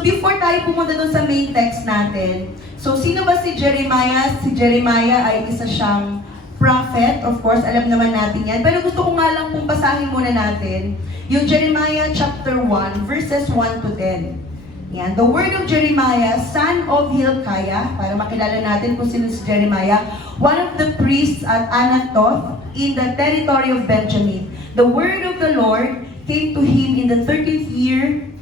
So before tayo pumunta dun sa main text natin, so sino ba si Jeremiah? Si Jeremiah ay isa siyang prophet, of course, alam naman natin yan. Pero gusto ko nga lang kung basahin muna natin yung Jeremiah chapter 1, verses 1 to 10. Yan. The word of Jeremiah, son of Hilkiah, para makilala natin kung sino si Jeremiah, one of the priests at Anathoth in the territory of Benjamin. The word of the Lord came to him in the 13th year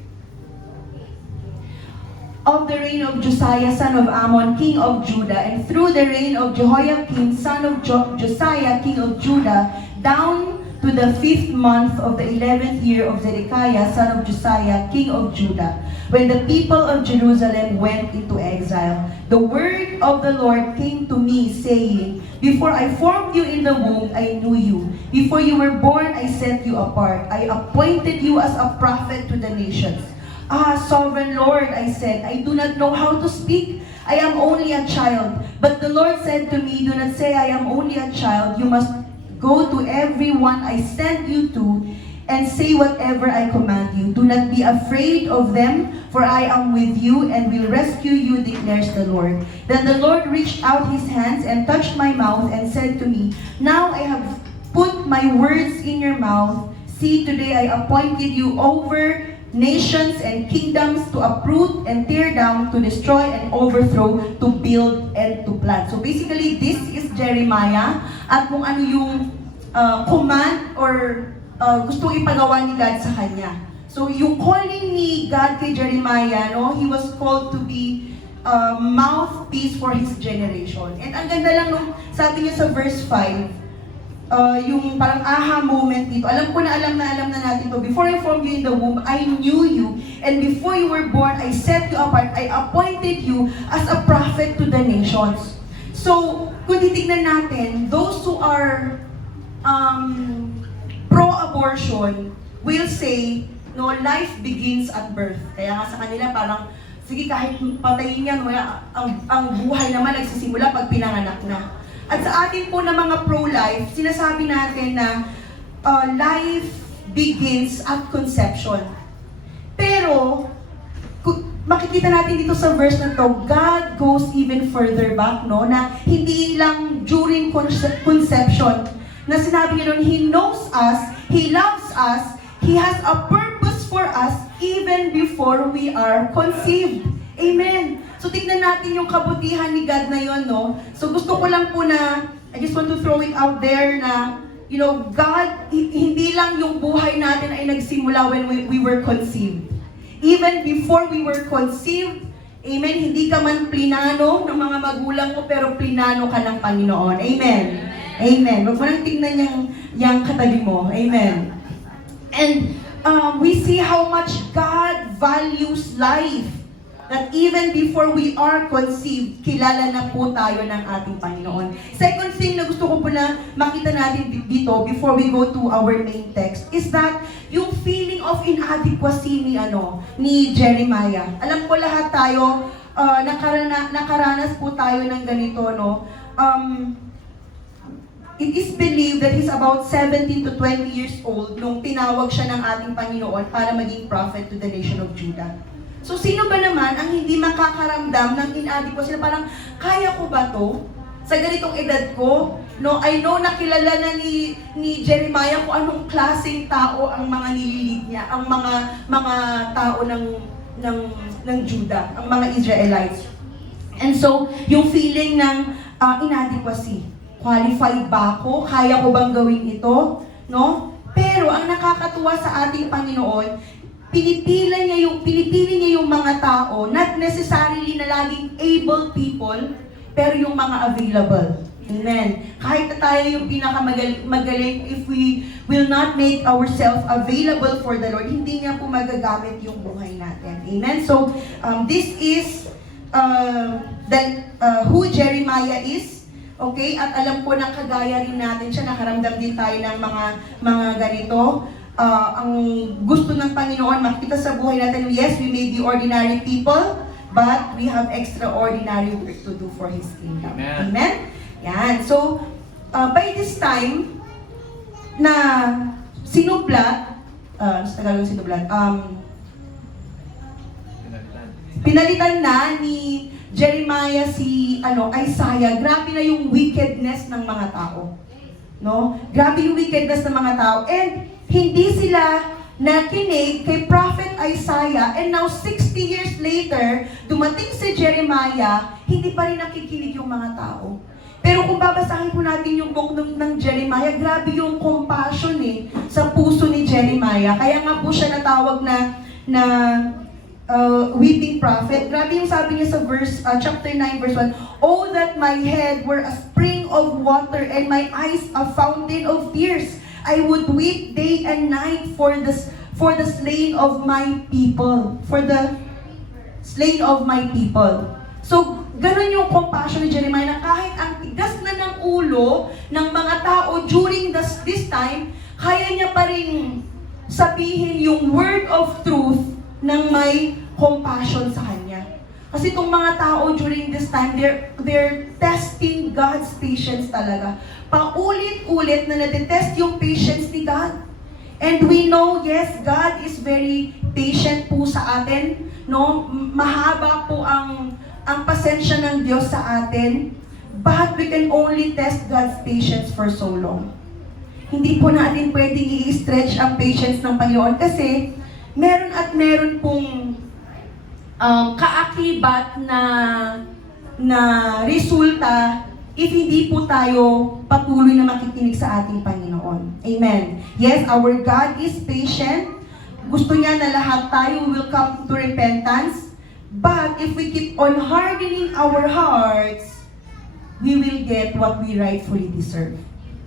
of the reign of Josiah, son of Ammon, king of Judah, and through the reign of Jehoiakim, son of Josiah, king of Judah, down to the 5th month of the 11th year of Zedekiah, son of Josiah, king of Judah, when the people of Jerusalem went into exile. The word of the Lord came to me, saying, Before I formed you in the womb, I knew you. Before you were born, I set you apart. I appointed you as a prophet to the nations. Ah, sovereign Lord, I said, I do not know how to speak. I am only a child. But the Lord said to me, Do not say I am only a child. You must go to everyone I send you to and say whatever I command you. Do not be afraid of them, for I am with you and will rescue you, declares the Lord. Then the Lord reached out his hands and touched my mouth and said to me, Now I have put my words in your mouth. See, today I appointed you over nations and kingdoms to uproot and tear down, to destroy and overthrow, to build and to plant. So basically, this is Jeremiah at kung ano yung command or gustong ipagawa ni God sa kanya. So yung calling ni God kay Jeremiah, no, he was called to be mouthpiece for his generation. And ang ganda lang nung sabi niya sa verse 5, yung parang aha moment dito. Alam na natin to. Before I formed you in the womb, I knew you. And before you were born, I set you apart. I appointed you as a prophet to the nations. So, kung titignan natin, those who are pro-abortion will say, no, life begins at birth. Kaya nga sa kanila parang, sige kahit patayin yan, wala, ang buhay naman nagsisimula pag pinanganak na. At sa atin po na mga pro-life, sinasabi natin na life begins at conception. Pero, makikita natin dito sa verse na to, God goes even further back, no? Na hindi lang during conception, na sinabi niya doon, He knows us, He loves us, He has a purpose for us even before we are conceived. Amen. So tignan natin yung kabutihan ni God na yon, no? So gusto ko lang po na, I just want to throw it out there na, you know, God, hindi lang yung buhay natin ay nagsimula when we were conceived. Even before we were conceived, amen, hindi ka man plinano ng mga magulang mo, pero plinano ka ng Panginoon. Amen. Amen. Huwag mo nang tingnan yung katabi mo. Amen. And we see how much God values life. That even before we are conceived, kilala na po tayo ng ating Panginoon. Second thing na gusto ko po na makita natin dito before we go to our main text is that yung feeling of inadequacy ni Jeremiah. Alam ko lahat tayo, nakaranas po tayo ng ganito, no? It is believed that he's about 17 to 20 years old nung tinawag siya ng ating Panginoon para maging prophet to the nation of Judah. So, sino ba naman ang hindi makakaramdam ng inadequacy na parang, kaya ko ba to? Sa ganitong edad ko? No, I know na kilala na ni Jeremiah kung anong klaseng tao ang mga nililid niya, ang mga tao ng Judah, ang mga Israelites. And so, yung feeling ng inadequacy. Qualified ba ako? Kaya ko bang gawin ito? No? Pero, ang nakakatuwa sa ating Panginoon, pinipili niya yung mga tao, not necessarily na laging able people, pero yung mga available. Amen. Kahit na tayo yung pinakamagaling, if we will not make ourselves available for the Lord, hindi niya po magagamit yung buhay natin. Amen. So, this is who Jeremiah is. Okay? At alam ko na kagaya rin natin siya, nakaramdam din tayo ng mga ganito. Ang gusto ng Panginoon makita sa buhay natin, yes, we may be ordinary people, but we have extraordinary work to do for His kingdom. Amen? Amen? Yan. So, by this time, na sinublat, sa Tagalog sinublat, Pinalitan na ni Jeremiah si Isaiah. Grabe na yung wickedness ng mga tao. No? Grabe yung wickedness ng mga tao. And hindi sila nakinig kay Prophet Isaiah. And now 60 years later, dumating si Jeremiah, hindi pa rin nakikinig yung mga tao. Pero kung babasahin po natin yung book ng Jeremiah, grabe yung compassion sa puso ni Jeremiah. Kaya nga po siya natawag na weeping prophet. Grabe yung sabi niya sa chapter 9 verse 1, "Oh that my head were a spring of water and my eyes a fountain of tears. I would weep day and night for the slain of my people." For the slain of my people. So, ganun yung compassion ni Jeremiah na kahit ang tigas na ng ulo ng mga tao during this time, kaya niya pa rin sabihin yung word of truth ng may compassion sa kanya. Kasi itong mga tao during this time, they're testing God's patience talaga. Paulit-ulit na nadetest yung patience ni God. And we know, yes, God is very patient po sa atin. No? Mahaba po ang pasensya ng Diyos sa atin. But we can only test God's patience for so long. Hindi po natin pwedeng i-stretch ang patience ng Panginoon kasi meron at meron pong kaakibat na resulta if hindi po tayo patuloy na makikinig sa ating Panginoon. Amen. Yes, our God is patient. Gusto niya na lahat tayo will come to repentance. But if we keep on hardening our hearts, we will get what we rightfully deserve.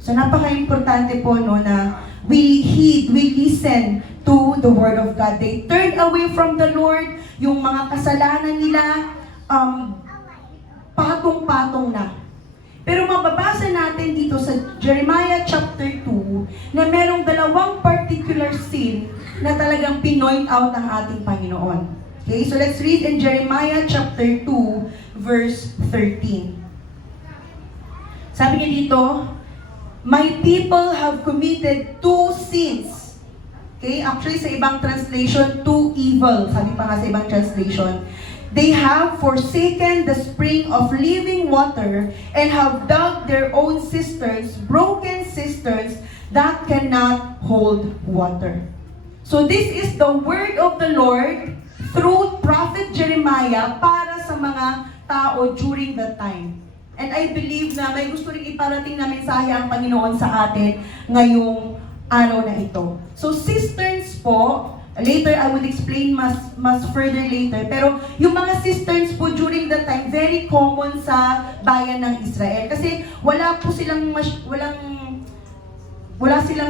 So napaka-importante po na we listen to the Word of God. They turned away from the Lord. Yung mga kasalanan nila, patong-patong na. Pero mababasa natin dito sa Jeremiah chapter 2 na merong dalawang particular sin na talagang pinoint out ang ating Panginoon. Okay, so let's read in Jeremiah chapter 2 verse 13. Sabi niya dito, "My people have committed two sins." Okay, actually sa ibang translation, two evil. Sabi pa nga sa ibang translation. "They have forsaken the spring of living water and have dug their own cisterns, broken cisterns that cannot hold water." So this is the word of the Lord through Prophet Jeremiah para sa mga tao during that time. And I believe na may gusto rin iparating na mensahe ang Panginoon sa atin ngayong araw na ito. So cisterns po, later I would explain mas further later, pero yung mga cisterns po during that time, very common sa bayan ng Israel. Kasi wala silang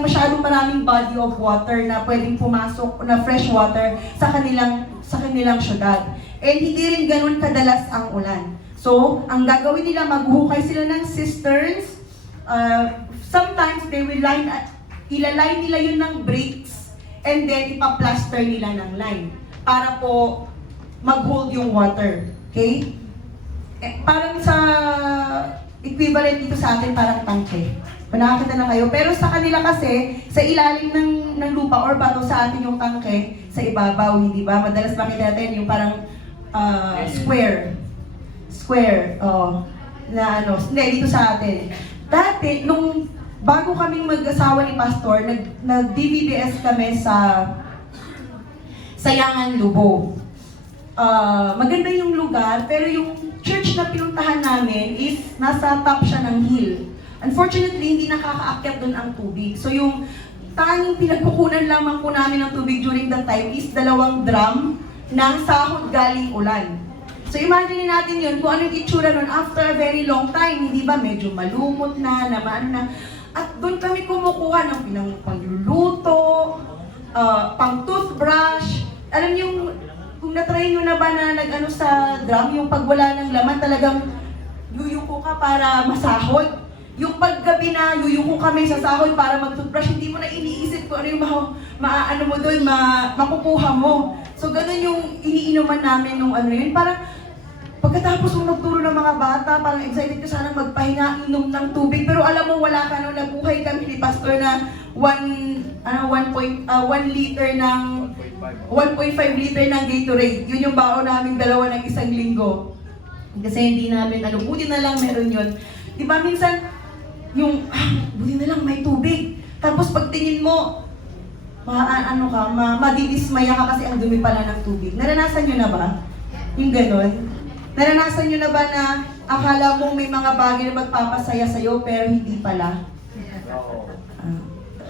masyadong maraming body of water na pwedeng pumasok na fresh water sa kanilang syudad. And hindi rin ganun kadalas ang ulan. So, ang gagawin nila, maghuhukay sila ng cisterns. Sometimes, they will ilalay nila yun ng bricks and then ipa-plaster nila ng line para po mag-hold yung water. Okay? Parang sa equivalent dito sa atin, parang tangke. Nakakita na kayo. Pero sa kanila kasi, sa ilalim ng lupa or bato, sa atin yung tangke, sa ibabaw, hindi ba? Madalas makita natin yung parang square, hindi, dito sa atin. Dati, nung bago kaming mag-asawa ni Pastor, nag-DVDS kami sa Sayangan, Lubo. Maganda yung lugar, pero yung church na pinuntahan namin is nasa top siya ng hill. Unfortunately, hindi nakakaakyat doon ang tubig. So yung tanging pinagkukunan lamang po namin ng tubig during that time is 2 drum ng sahod galing ulan. So imagine natin yun, kung ano yung itsura nun after a very long time, hindi ba medyo malumot na, na. At doon kami kumukuha ng pangluluto, pang toothbrush. Alam niyo, kung na-try nyo na ba na nag-ano sa drum, yung pag wala ng laman, talagang yuyuko ka para masahod. Yung paggabi na yuyuko kami sa sahod para mag-toothbrush, hindi mo na iniisip kung ano yung maano mo doon, makukuha mo. So ganun yung iniinuman namin nung ano yun. Parang pagkatapos mo magturo ng mga bata, parang excited ka sana magpahinga, inom ng tubig. Pero alam mo, wala ka nabuhay kami ni Pastor na 1 liter ng 1.5 liter ng Gatorade. Yun yung baon naming dalawa ng isang linggo. Kasi hindi namin, buti na lang meron yun. Di ba minsan, buti na lang may tubig. Tapos pagtingin mo, madidismaya ka kasi ang dumi pala ng tubig. Naranasan nyo na ba? Yung ganon? Naranasan nyo na ba na akala mo may mga bagay na magpapasaya sa'yo pero hindi pala?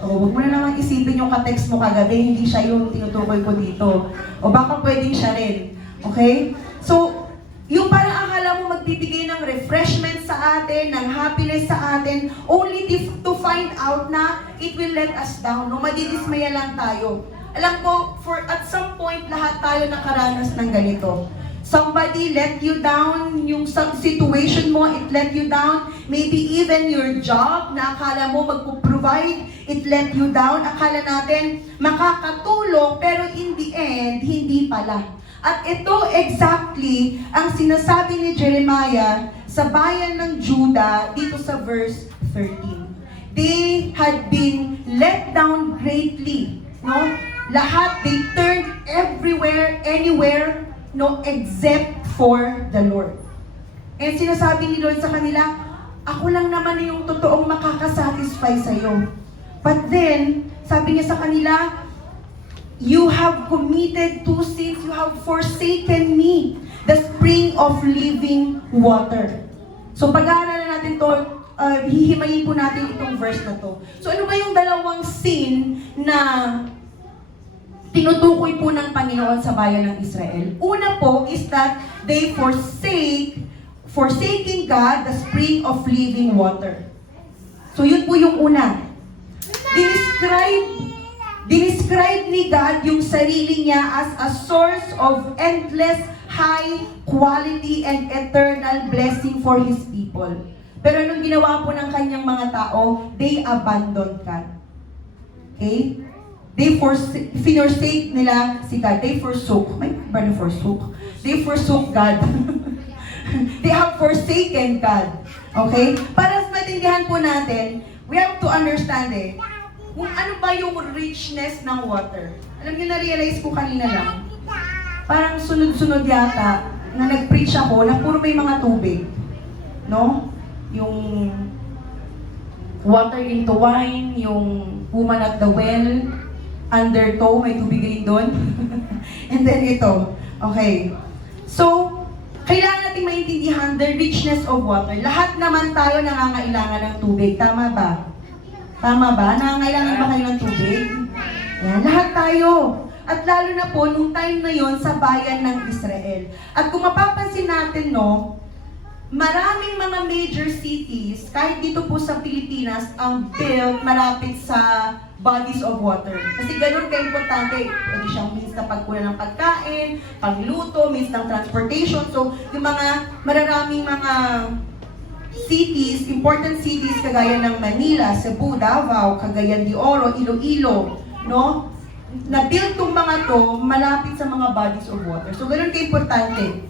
Huwag mo na naman isipin yung ka-text mo kagabi, hindi siya yung tinutukoy ko dito. O baka pwedeng siya rin. Okay? So, yung parang akala mo magbibigay ng refreshment sa atin, ng happiness sa atin, only to find out na it will let us down. No? Madidismaya lang tayo. Alam ko, at some point, lahat tayo nakaranas ng ganito. Somebody let you down, yung situation mo, it let you down. Maybe even your job na akala mo magpo-provide, it let you down. Akala natin makakatulong, pero in the end, hindi pala. At ito exactly ang sinasabi ni Jeremiah sa bayan ng Judah dito sa verse 13. They had been let down greatly. No? Lahat, they turned everywhere, anywhere, no, except for the Lord. And sinasabi ni Lord sa kanila, ako lang naman yung totoong makakasatisfy sa iyo. But then, sabi niya sa kanila, you have committed two sins, you have forsaken me, the spring of living water. So pag-aaralan natin to, hihimayin po natin itong verse na to. So ano ba yung dalawang sin na tinutukoy po ng Panginoon sa bayan ng Israel? Una po is that they forsaking God, the spring of living water. So yun po yung una. Dinescribe ni God yung sarili niya as a source of endless, high quality and eternal blessing for His people. Pero anong ginawa po ng kanyang mga tao? They abandoned God. Okay? They forsake nila si God. They forsook. May ba na forsook? They forsook God. They have forsaken God. Okay? Para maintindihan po natin, we have to understand kung ano ba yung richness ng water. Alam niyo, na-realize ko kanina lang, parang sunod-sunod yata, na nag-preach ako na puro may mga tubig. No? Yung water into wine, yung woman at the well, undertow, may tubig rin doon. And then ito. Okay. So, kailangan natin maintindihan the richness of water. Lahat naman tayo nangangailangan ng tubig. Tama ba? Tama ba? Nangangailangan ba kayo ng tubig? Yan, lahat tayo. At lalo na po, nung time na yon sa bayan ng Israel. At kung mapapansin natin, no, maraming mga major cities, kahit dito po sa Pilipinas, ang built malapit sa bodies of water. Kasi ganun ka-importante. Pwede siyang means na pagkuha ng pagkain, pagluto, means ng transportation. So, yung mga mararaming mga cities, important cities kagaya ng Manila, Cebu, Davao, Cagayan de Oro, Iloilo, no? Na-build tong mga to malapit sa mga bodies of water. So, ganun ka-importante.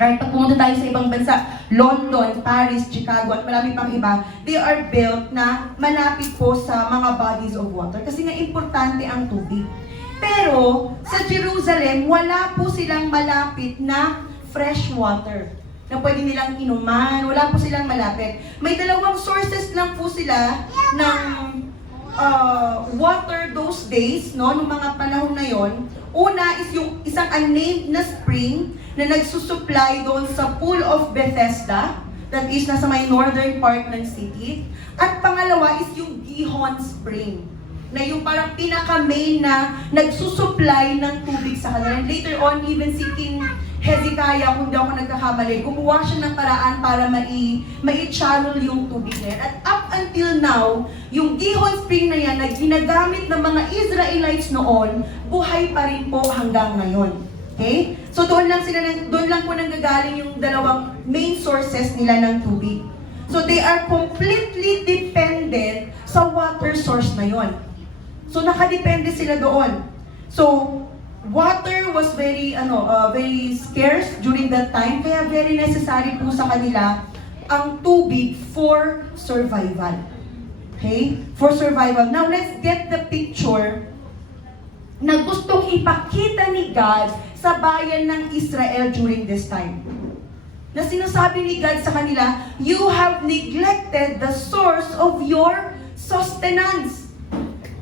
Right? Pag pumunta tayo sa ibang bansa, London, Paris, Chicago, at marami pang iba, they are built na malapit po sa mga bodies of water. Kasi nga importante ang tubig. Pero, sa Jerusalem, wala po silang malapit na fresh water na pwede nilang inuman. Wala po silang malapit. May dalawang sources lang po sila ng water those days, no, nung mga panahon na yon. Una is yung isang unnamed na spring na nagsusupply doon sa Pool of Bethesda, that is nasa may northern part ng city. At pangalawa is yung Gihon Spring, na yung parang pinaka-main na nagsusupply ng tubig sa kanila. Later on, even si King Hezekiah, kung di ako nagkakamali, gumawa siya ng paraan para mai-channel yung tubig na yan. At up until now, yung Gihon Spring na yan na ginagamit ng mga Israelites noon, buhay pa rin po hanggang ngayon. Okay? So doon lang po nanggagaling yung dalawang main sources nila ng tubig. So they are completely dependent sa water source na yon. So nakadepende sila doon. So water was very scarce during that time, kaya very necessary po sa kanila ang tubig for survival. Okay? For survival. Now let's get the picture na gustong ipakita ni God sa bayan ng Israel during this time. Na sinasabi ni God sa kanila, you have neglected the source of your sustenance.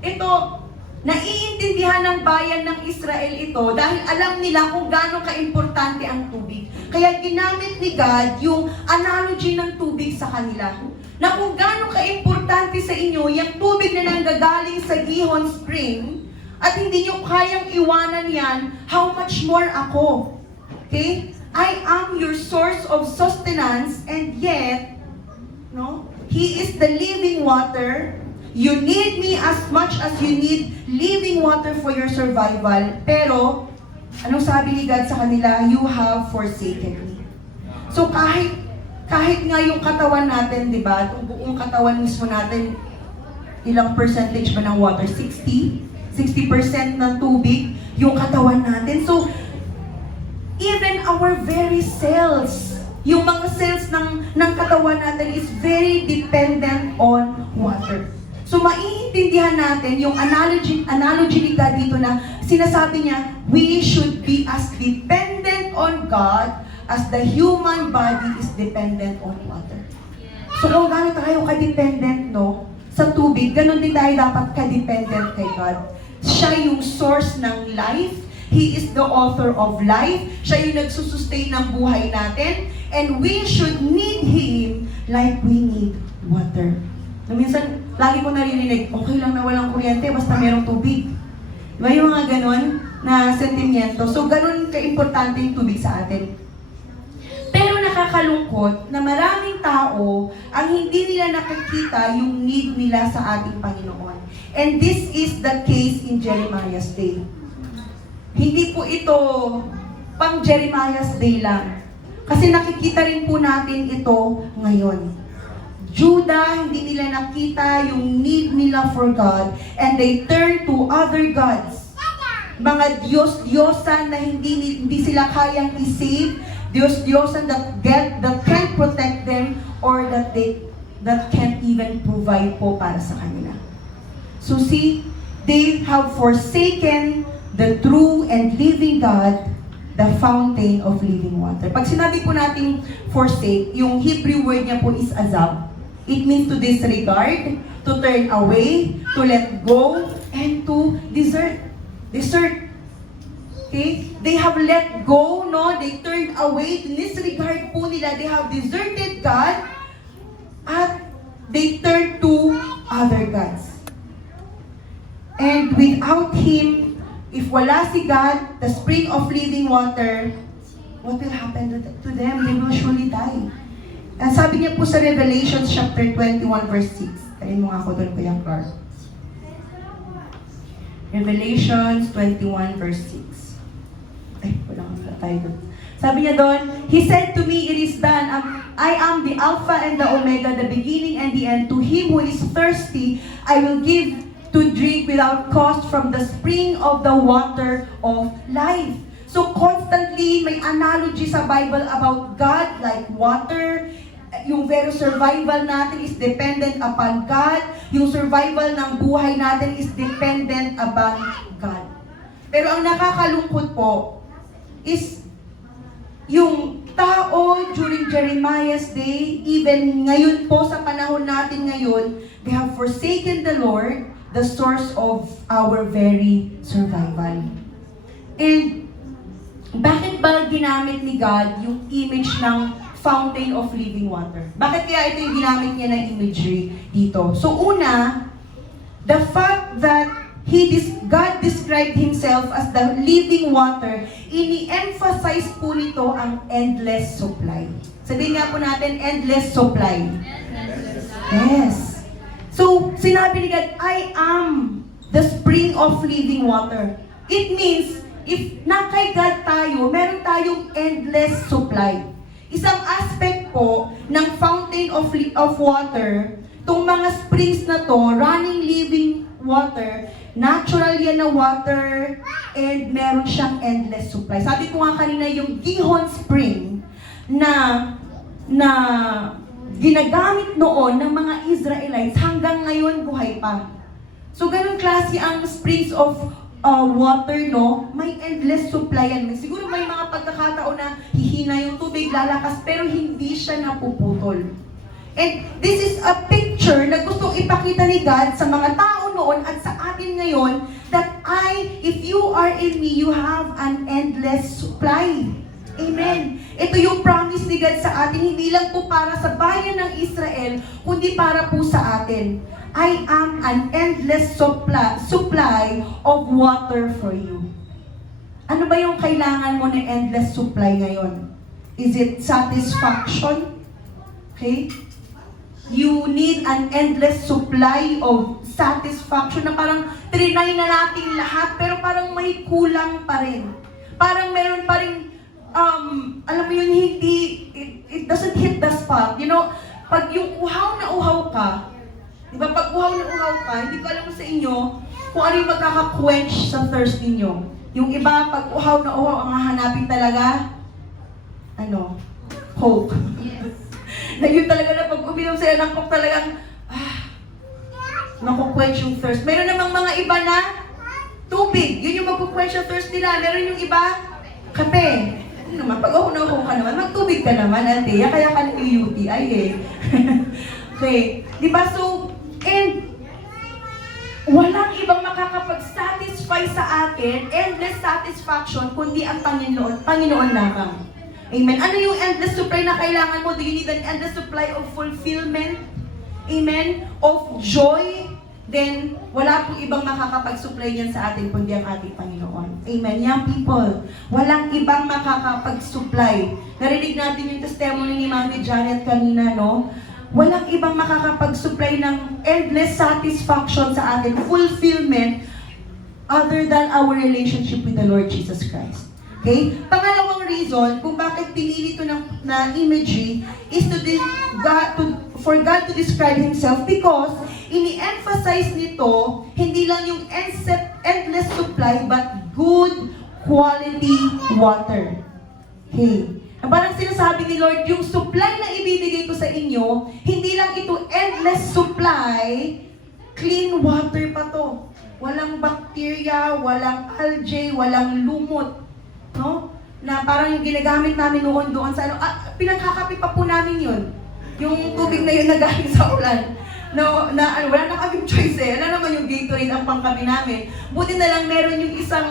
Ito, naiintindihan ng bayan ng Israel ito dahil alam nila kung gaano kaimportante ang tubig. Kaya ginamit ni God yung analogy ng tubig sa kanila. Na kung gaano kaimportante sa inyo yung tubig na nanggagaling sa Gihon Spring at hindi nyo kayang iwanan yan, how much more ako? Okay? I am your source of sustenance, and yet, no? He is the living water. You need me as much as you need living water for your survival. Pero, anong sabi ni God sa kanila? You have forsaken me. So kahit nga yung katawan natin, di ba? Yung buong katawan mismo natin, ilang percentage ba ng water? 60% ng tubig, yung katawan natin. So, even our very cells, yung mga cells ng katawan natin is very dependent on water. So maiintindihan natin yung analogy ni God dito na sinasabi niya, we should be as dependent on God as the human body is dependent on water. So kung gaano tayo ka-dependent, no, sa tubig, ganun din tayo dapat ka-dependent kay God. Siya yung source ng life. He is the author of life. Siya yung nagsusustain ng buhay natin. And we should need Him like we need water. Na minsan, lagi ko narinig, okay lang na walang kuryente, basta merong tubig. Diba yung mga ganon na sentimiento? So, ganon ka-importante yung tubig sa atin. Pero nakakalungkot na maraming tao ang hindi nila nakikita yung need nila sa ating Panginoon. And this is the case in Jeremiah's day. Hindi po ito pang Jeremiah's day lang. Kasi nakikita rin po natin ito ngayon. Judah, hindi nila nakita yung need nila for God and they turn to other gods. Mga Diyos-Diyosan na hindi sila kayang i-save, Diyos-Diyosan that can't protect them or that can't even provide po para sa kanila. So see, they have forsaken the true and living God, the fountain of living water. Pag sinabi po natin forsake, yung Hebrew word niya po is azab. It means to disregard, to turn away, to let go, and to desert. Desert. Okay? They have let go, no? They turned away, disregard po nila. They have deserted God, at they turned to other gods. And without Him, if wala si God, the spring of living water, what will happen to them? They will surely die. And sabi niya po sa Revelation chapter 21 verse 6. Tayin mo nga ako doon, Kuya Clark. Revelation 21 verse 6. Ay, wala nga tayo doon. Sabi niya doon, He said to me, it is done. I am the Alpha and the Omega, the beginning and the end. To him who is thirsty, I will give to drink without cost from the spring of the water of life. So constantly may analogy sa Bible about God like water. Yung very survival natin is dependent upon God. Yung survival ng buhay natin is dependent upon God. Pero ang nakakalungkot po is yung tao during Jeremiah's day, even ngayon po sa panahon natin ngayon, they have forsaken the Lord, the source of our very survival. And bakit ba ginamit ni God yung image ng fountain of living water? Bakit kaya ito yung ginamit niya ng imagery dito? So una, the fact that God described Himself as the living water, ini-emphasize po nito ang endless supply. Sabihin nga po natin, endless supply. Yes. So, sinabi ni God, I am the spring of living water. It means, if na kay God tayo, meron tayong endless supply. Isang aspect po ng fountain of water, itong mga springs na to, running living water, natural yan na water, and meron siyang endless supply. Sabi ko nga kanina, yung Gihon Spring na ginagamit noon ng mga Israelites hanggang ngayon buhay pa. So ganun klase ang springs of water, no, may endless supply yan. Siguro may mga pagkakataon na hihina yung tubig, lalakas, pero hindi siya napuputol. And this is a picture na gustong ipakita ni God sa mga tao noon at sa atin ngayon that if you are in me, you have an endless supply. Amen. Ito yung promise ni God sa atin, hindi lang po para sa bayan ng Israel, kundi para po sa atin. I am an endless supply of water for you. Ano ba yung kailangan mo na endless supply ngayon? Is it satisfaction? Okay? You need an endless supply of satisfaction na parang trinay na natin lahat pero parang may kulang pa rin. Parang meron pa rin, alam mo yun, hindi, it doesn't hit the spot. You know, pag yung uhaw na uhaw ka, di ba, pag uhaw na uhaw ka, hindi ko alam sa inyo kung ano yung magkaka-quench sa thirst ninyo. Yung iba, pag uhaw na uhaw, ang hahanapin talaga, Coke. Yes. Na yun talaga na pag uminom sila ng Coke talagang, makuquench yung thirst. Meron namang mga iba na tubig. Yun yung makuquench yung thirst nila. Meron yung iba, kape. Ano naman, pag uhunaw ka naman, magtubig ka naman, ate. Kaya ka ng UTI eh. Okay. Diba? So, and walang ibang makakapag-satisfy sa atin, endless satisfaction, kundi ang Panginoon lamang. Amen. Ano yung endless supply na kailangan mo? Do you need an endless supply of fulfillment? Amen? Of joy? Then, wala pong ibang makakapag-supply yan sa atin kundi ang ating Panginoon. Amen. Young people, walang ibang makakapag-supply. Narinig natin yung testimony ni Mami Janet kanina, no? Walang ibang makakapag-supply ng endless satisfaction sa atin, fulfillment, other than our relationship with the Lord Jesus Christ. Okay? Pangalawang reason kung bakit pinili ito na imagery is for God to describe Himself because ini-emphasize nito hindi lang yung endless supply but good quality water. Okay? Parang sinasabi ni Lord, yung supply na ibibigay ko sa inyo, hindi lang ito endless supply, clean water pa to. Walang bacteria, walang algae, walang lumot. No? Na parang yung ginagamit namin noon doon sa pinagkakape pa po namin yun. Yung tubig na yun na galing sa ulan. No, wala na kaming choice eh. Wala naman yung Gatorade ang pangkape namin. Buti na lang meron yung isang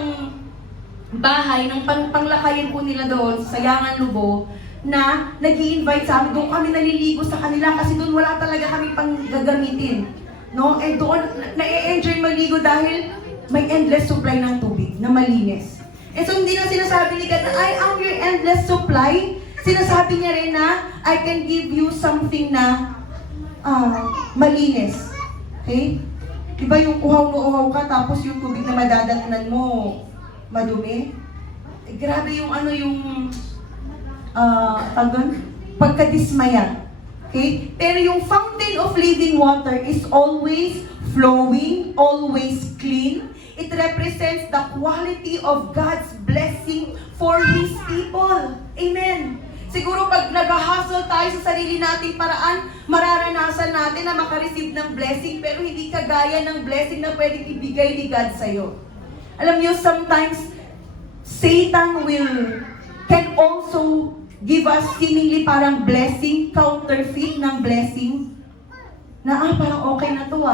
bahay ng panglakayin po nila doon sa Sayangan Lubo na nag-i-invite sa amin. Doon kami naliligo sa kanila kasi doon wala talaga kami pang gagamitin. No? Eh doon, na-enjoy maligo dahil may endless supply ng tubig na malinis. And so hindi na sinasabi ni God na I am your endless supply. Sinasabi niya rin na I can give you something na malinis. Okay? Diba yung uhaw na uhaw ka tapos yung tubig na madadatnan mo madumi? Grabe yung pagkadismaya. Okay? Pero yung fountain of living water is always flowing, always clean. It represents the quality of God's blessing for His people. Amen. Siguro pag nag-hustle tayo sa sarili nating paraan, mararanasan natin na makareceive ng blessing, pero hindi kagaya ng blessing na pwedeng ibigay ni God sa'yo. Alam niyo, sometimes, Satan can also give us seemingly parang blessing, counterfeit ng blessing, na parang okay na to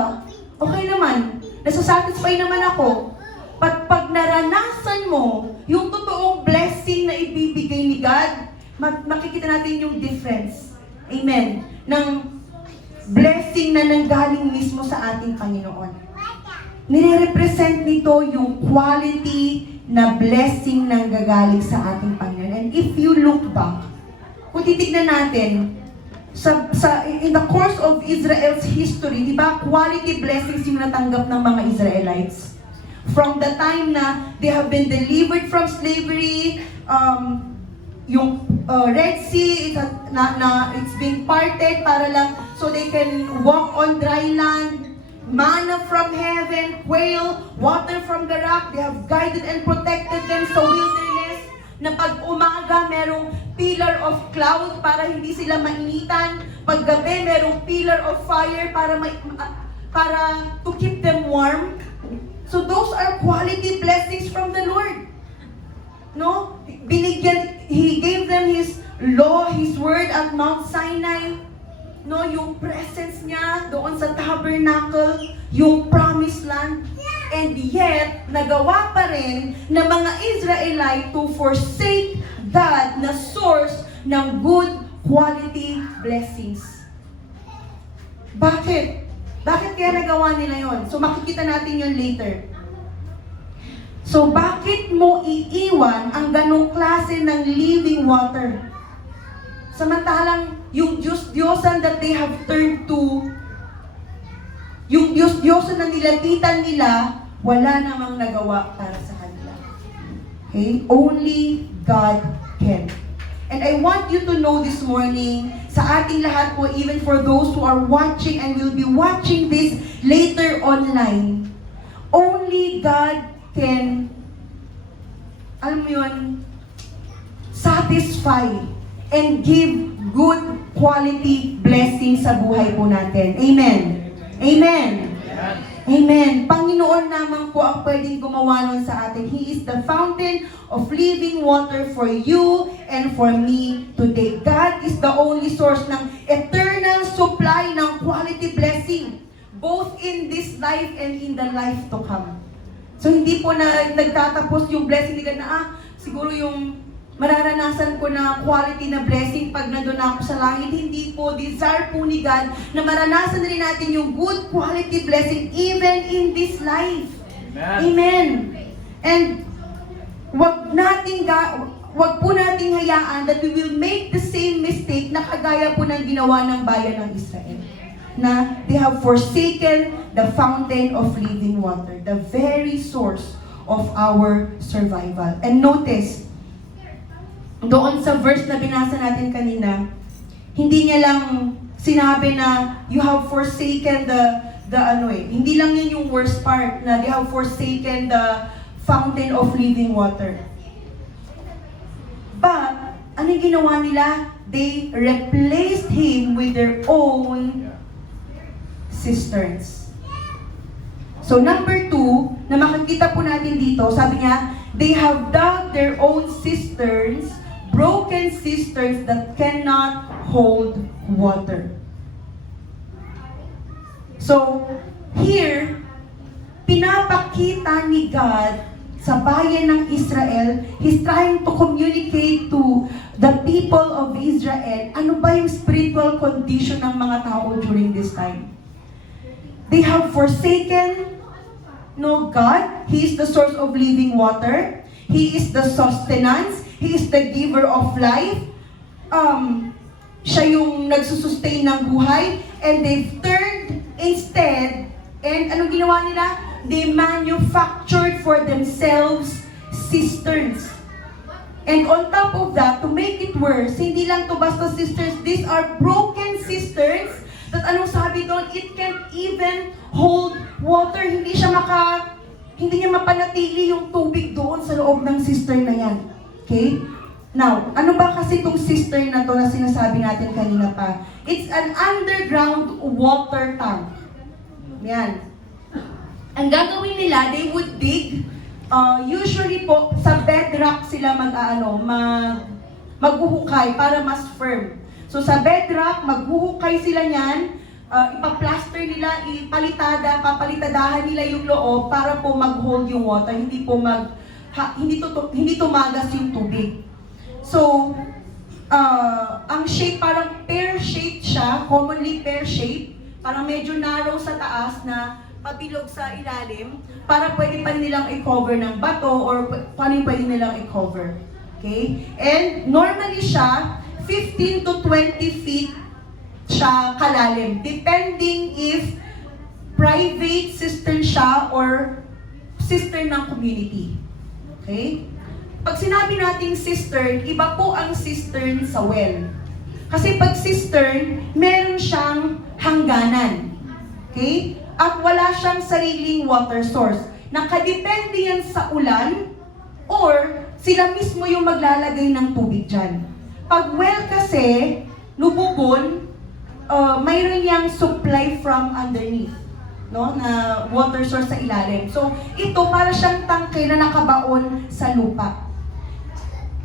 Okay naman. Nasasatisfy naman ako. Pag naranasan mo yung totoong blessing na ibibigay ni God, makikita natin yung difference. Amen. Ng blessing na nanggaling mismo sa ating Panginoon. Nire-represent nito yung quality na blessing na gagaling sa ating Panginoon. And if you look back, kung titignan natin, in the course of Israel's history, di ba, quality blessings yung natanggap ng mga Israelites. From the time na they have been delivered from slavery, yung Red Sea, it's been parted para lang so they can walk on dry land, manna from heaven, quail, water from the rock. They have guided and protected them sa wilderness, na pag umaga merong pillar of cloud para hindi sila mainitan. Pag gabi, merong pillar of fire para to keep them warm. So those are quality blessings from the Lord. No? He gave them His law, His word at Mount Sinai. No, yung presence niya doon sa tabernacle, yung promised land. And yet, nagawa pa rin ng mga Israelite to forsake God na source ng good quality blessings. Bakit? Bakit kaya nagawa nila yon? So makikita natin yon later. So bakit mo iiwan ang ganong klase ng living water? Samantalang yung Diyos-Diyosan that they have turned to, yung Diyos-Diyosan na nilapitan nila, wala namang nagawa para sa kanila. Okay? Only God can. And I want you to know this morning, sa ating lahat po, even for those who are watching and will be watching this later online, only God can, alam mo yun, satisfy and give good quality blessings sa buhay po natin. Amen. Amen. Amen. Panginoon naman po ang pwedeng gumawa nun sa atin. He is the fountain of living water for you and for me today. God is the only source ng eternal supply ng quality blessing, both in this life and in the life to come. So hindi po na nagtatapos yung blessing ni God na, siguro yung mararanasan ko na quality na blessing pag nandun ako sa langit. Hindi po, desire po ni God na maranasan rin natin yung good quality blessing even in this life. Amen. Amen. And wag po nating hayaan that we will make the same mistake na kagaya po ng ginawa ng bayan ng Israel. Na they have forsaken the fountain of living water, the very source of our survival. And notice, doon sa verse na binasa natin kanina, hindi niya lang sinabi na you have forsaken hindi lang yun yung worst part, na they have forsaken the fountain of living water. But, anong ginawa nila? They replaced him with their own cisterns. So number 2, na makikita po natin dito, sabi niya, they have dug their own cisterns, broken cisterns that cannot hold water. So, here, pinapakita ni God sa bayan ng Israel, He's trying to communicate to the people of Israel, ano ba yung spiritual condition ng mga tao during this time. They have forsaken God. He is the source of living water. He is the sustenance. He is the giver of life. Siya yung nagsusustain ng buhay. And they've turned instead, and anong ginawa nila? They manufactured for themselves cisterns. And on top of that, to make it worse, hindi lang to basta cisterns, these are broken cisterns that anong sabi doon, it can't even hold water. Hindi niya mapanatili yung tubig doon sa loob ng cistern na yan. Okay? Now, ano ba kasi itong cistern na to na sinasabi natin kanina pa? It's an underground water tank. Yan. Ang gagawin nila, they would dig, usually po, sa bedrock sila maghuhukay para mas firm. So sa bedrock, maghuhukay sila niyan, ipa-plaster nila, papalitadahan nila yung loob para po mag-hold yung water, hindi tumagas yung tubig. So, ang shape parang pear-shaped siya, commonly pear-shaped, parang medyo narrow sa taas na pabilog sa ilalim, para pwede pa nilang i-cover ng bato or paano pwede nilang i-cover. Okay? And normally siya, 15 to 20 feet siya kalalim, depending if private cistern siya or cistern ng community. Okay? Pag sinabi nating cistern, iba po ang cistern sa well. Kasi pag cistern, meron siyang hangganan. Okay? At wala siyang sariling water source. Nakadepende yan sa ulan or sila mismo yung maglalagay ng tubig dyan. Pag well kasi, lububon, mayroon niyang supply from underneath. no, na water source sa ilalim. So, ito para siyang tangke na nakabaon sa lupa.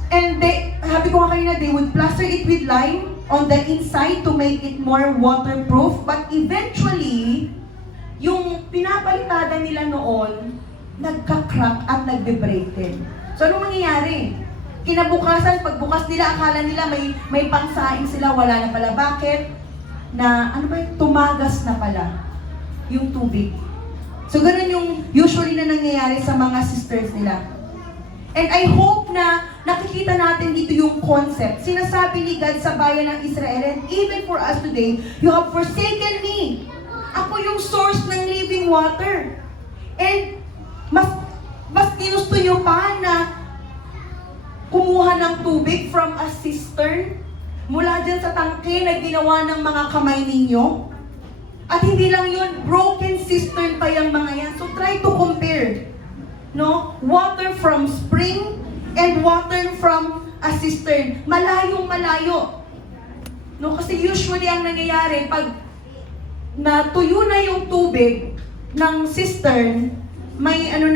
And habi ko nga kanina, they would plaster it with lime on the inside to make it more waterproof. But eventually, yung pinapalitada nila noon, nagka-crack at nagbe-break din. So, anong mangyayari? Kinabukasan, pagbukas nila, akala nila may pangsaing sila, wala na pala. Bakit? Tumagas na pala yung tubig. So, ganun yung usually na nangyayari sa mga sisters nila. And I hope na nakikita natin dito yung concept. Sinasabi ni God sa bayan ng Israel, and even for us today, you have forsaken me. Ako yung source ng living water. And mas ginusto nyo pa na kumuha ng tubig from a cistern mula dyan sa tangke na ginawa ng mga kamay ninyo. At hindi lang yun, broken cistern pa yung mga yan. So try to compare. No? Water from spring and water from a cistern. Malayong malayo. No? Kasi usually ang nangyayari, pag natuyo na yung tubig ng cistern, may anong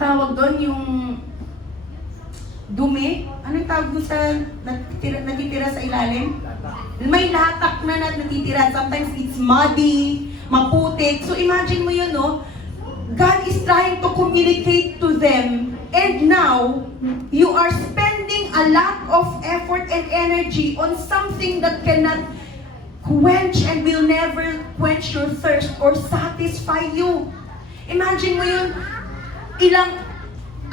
tawag doon? Yung dumi? Anong tawag doon sa natitira sa ilalim? May latak na natitira. Sometimes it's muddy, maputik. So imagine mo yun, no? God is trying to communicate to them. And now, you are spending a lot of effort and energy on something that cannot quench and will never quench your thirst or satisfy you. Imagine mo yun, ilang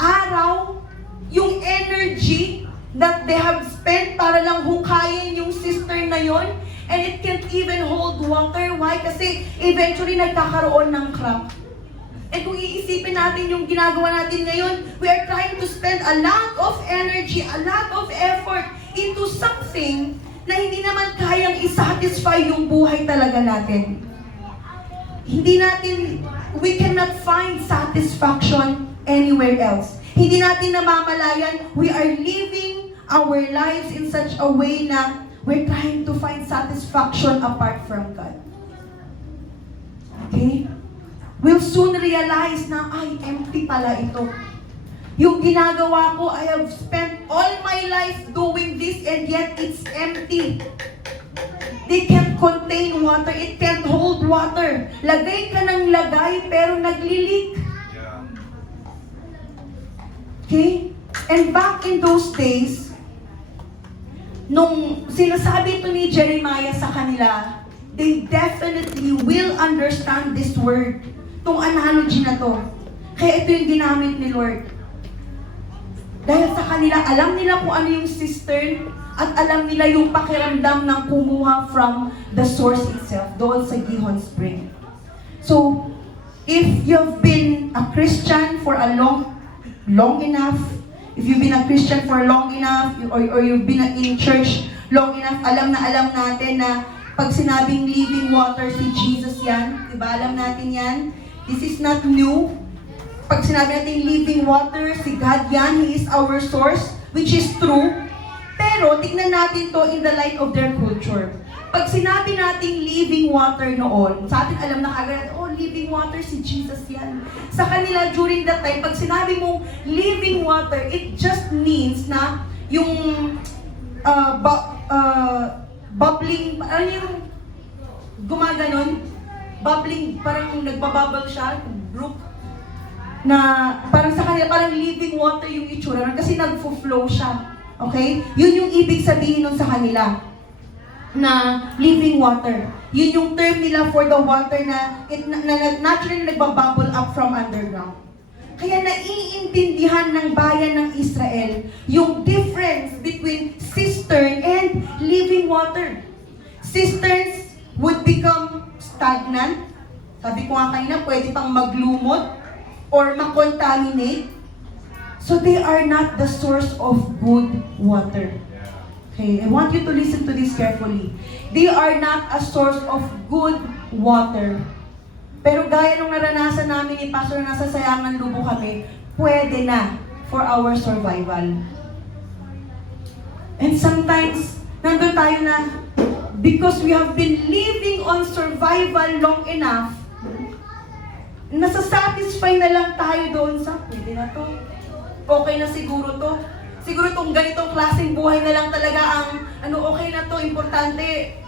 araw, yung energy that they have spent para lang hukayin yung cistern na yon, and it can't even hold water. Why? Kasi eventually nagkakaroon ng crack. And kung iisipin natin yung ginagawa natin ngayon, we are trying to spend a lot of energy, a lot of effort into something na hindi naman kayang isatisfy yung buhay talaga natin. We cannot find satisfaction anywhere else. Hindi natin namamalayan, we are living our lives in such a way na we're trying to find satisfaction apart from God. Okay? We'll soon realize na, ay, empty pala ito. Yung ginagawa ko, I have spent all my life doing this and yet it's empty. They can't contain water. It can't hold water. Lagay ka ng lagay pero naglilik. Okay? And back in those days, nung sinasabi ito ni Jeremiah sa kanila, they definitely will understand this word. Itong analogy na to. Kaya ito yung ginamit ni Lord. Dahil sa kanila, alam nila kung ano yung cistern at alam nila yung pakiramdam ng kumuha from the source itself, doon sa Gihon Spring. So, if you've been a Christian for a long enough, if you've been a Christian for long enough, or you've been in church long enough, alam natin na pag sinabing living water, si Jesus yan. Diba? Alam natin yan. This is not new. Pag sinabi natin living water, si God yan, He is our source, which is true. Pero, tignan natin to in the light of their culture. Pag sinabi nating living water noon, sa atin alam na kagad, oh, living water, si Jesus yan. Sa kanila, during that time, pag sinabi mong living water, it just means na yung bubbling, ano yung gumaganon? Bubbling, parang nagbabubble siya, brook, na parang sa kanila, parang living water yung itsura, kasi nagfo-flow siya. Okay? Yun yung ibig sabihin nun sa kanila, na living water. Yun yung term nila for the water na naturally nagbabubble up from underground. Kaya naiintindihan ng bayan ng Israel yung difference between cistern and living water. Cisterns would become stagnant. Sabi ko nga kanina, pwede pang maglumot or makontaminate. So they are not the source of good water. Okay, I want you to listen to this carefully. They are not a source of good water. Pero gaya nung naranasan namin ni Pastor na nasa Sayangan Lubo kami, pwede na for our survival. And sometimes, nandun tayo na because we have been living on survival long enough, nasasatisfy na lang tayo doon sa, pwede na to, okay na siguro to. Siguro itong ganitong klaseng buhay na lang talaga ang, okay na to, importante.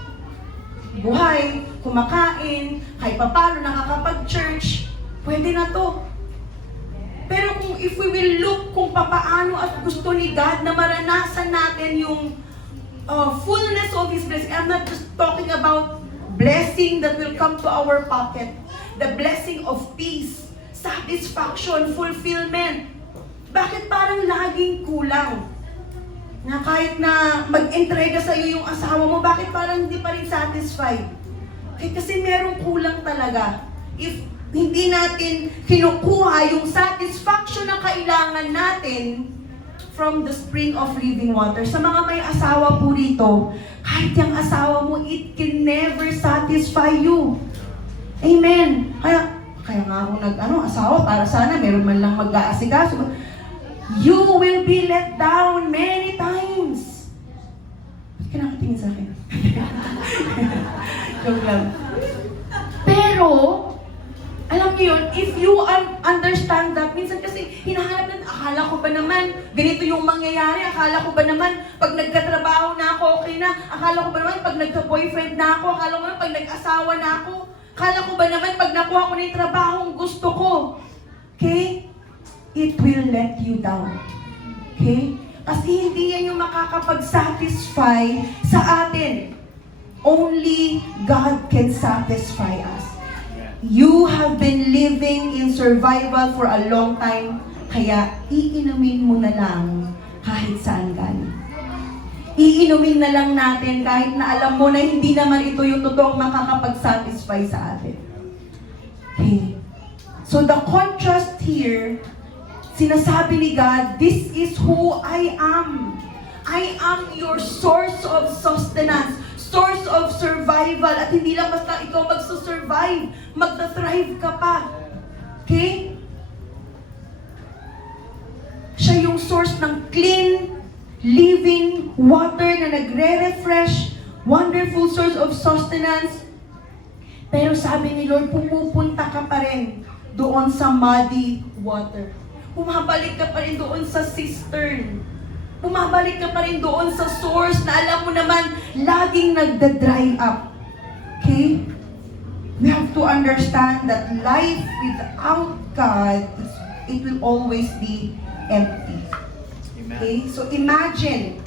Buhay, kumakain, kahit papalo, nakakapag-church, pwede na to. Pero kung if we will look kung papaano at gusto ni God na maranasan natin yung fullness of His blessing, I'm not just talking about blessing that will come to our pocket, the blessing of peace, satisfaction, fulfillment. Bakit parang laging kulang? Na kahit na mag-entrega sa iyo yung asawa mo, bakit parang hindi pa rin satisfied? Kasi merong kulang talaga. If hindi natin kinukuha yung satisfaction na kailangan natin from the spring of living water. Sa mga may asawa po rito, kahit yung asawa mo, it can never satisfy you. Amen. Kaya nga ako asawa, para sana meron man lang mag-aasikaso. You will be let down many times. Ba't ka nakatingin sa akin? Joke lang. Pero, alam niyo yun, if you understand that, minsan kasi hinahanap natin, akala ko ba naman, ganito yung mangyayari, akala ko ba naman, pag nagkatrabaho na ako, okay na, akala ko ba naman, pag nagka-boyfriend na ako, akala ko naman, pag nag-asawa na ako, akala ko ba naman, pag nakuha ko na yung trabahong gusto ko. Okay? It will let you down. Okay? Kasi hindi yan yung makakapag-satisfy sa atin. Only God can satisfy us. You have been living in survival for a long time, kaya iinumin mo na lang kahit saan galing. Iinumin na lang natin kahit na alam mo na hindi naman ito yung totoong makakapag-satisfy sa atin. Okay? So the contrast here, sinasabi ni God, this is who I am. I am your source of sustenance, source of survival. At hindi lang basta ikaw magsusurvive, magta-thrive ka pa. Okay? Siya yung source ng clean, living water na nagre-refresh, wonderful source of sustenance. Pero sabi ni Lord, pumupunta ka pa rin doon sa muddy water. Bumabalik ka pa rin doon sa cistern. Bumabalik ka pa rin doon sa source na alam mo naman, laging nagda-dry up. Okay? We have to understand that life without God, it will always be empty. Okay? So imagine,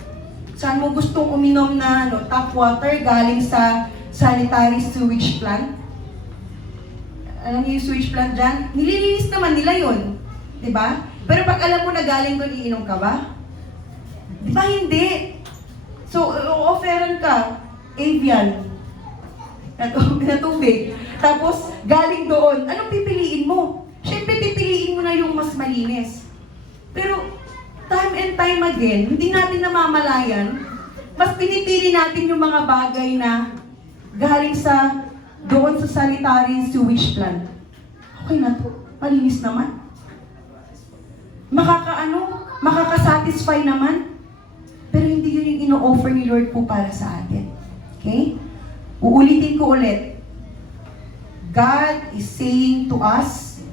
saan mo gustong uminom na tap water galing sa sanitary sewage plant? Alam niyo yung sewage plant dyan? Nililinis naman nila yun. Diba? Pero pag alam mo na galing doon, iinom ka ba? Diba hindi? So, offeran ka, Avian, na tubig. Tapos, galing doon, anong pipiliin mo? Siyempre, pipiliin mo na yung mas malinis. Pero, time and time again, hindi natin namamalayan, mas pinipili natin yung mga bagay na galing doon sa sanitary sewage plant. Okay na to, malinis naman. Makaka-satisfy naman. Pero hindi yun yung ino-offer ni Lord po para sa atin. Okay? Uulitin ko ulit. God is saying to us,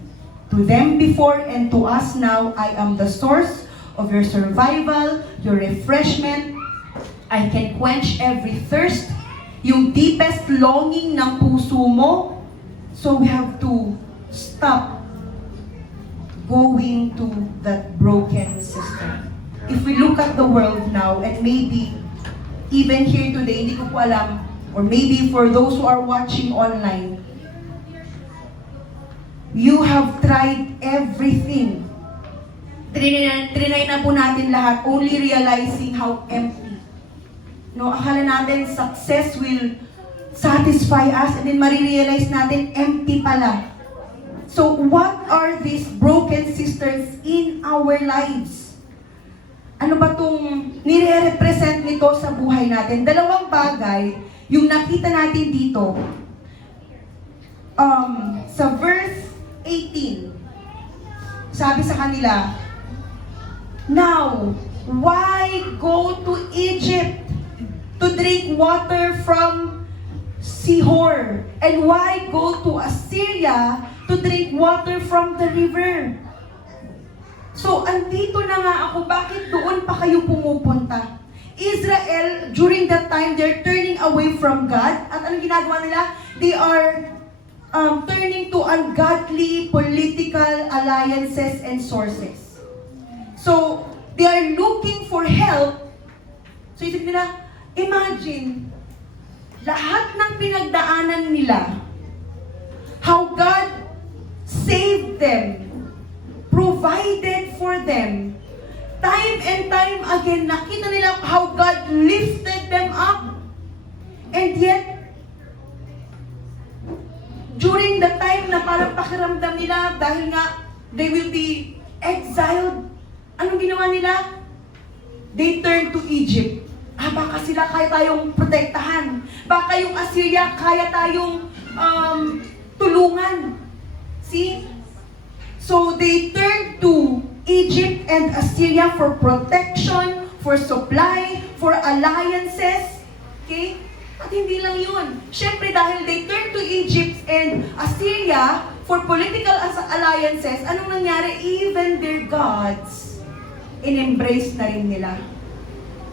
to them before and to us now, I am the source of your survival, your refreshment. I can quench every thirst, yung deepest longing ng puso mo. So we have to stop going to that broken system. If we look at the world now, and maybe even here today, hindi ko po alam, or maybe for those who are watching online, you have tried everything. Trinay na po natin lahat, only realizing how empty. No, akala natin success will satisfy us, and then marirealize natin empty pala. So, what are these broken cisterns in our lives? Ano ba itong nire-represent nito sa buhay natin? Dalawang bagay yung nakita natin dito. Sa verse 18, sabi sa kanila, now, why go to Egypt? to drink water from Sihor? And why go to Assyria to drink water from the river? So, andito na nga ako, bakit doon pa kayo pumupunta? Israel, during that time, they're turning away from God. At anong ginagawa nila? They are turning to ungodly political alliances and sources. So, they are looking for help. So, isip nila, imagine, lahat ng pinagdaanan nila, how God saved them, provided for them. Time and time again, nakita nila how God lifted them up. And yet, during the time na parang pakiramdam nila, dahil nga, they will be exiled, anong ginawa nila? They turned to Egypt. Baka sila kaya tayong protektahan. Baka yung Assyria kaya tayong tulungan. See? So they turned to Egypt and Assyria for protection, for supply, for alliances. Okay? At hindi lang yun. Siyempre dahil they turned to Egypt and Assyria for political alliances, anong nangyari? Even their gods, in-embrace na rin nila.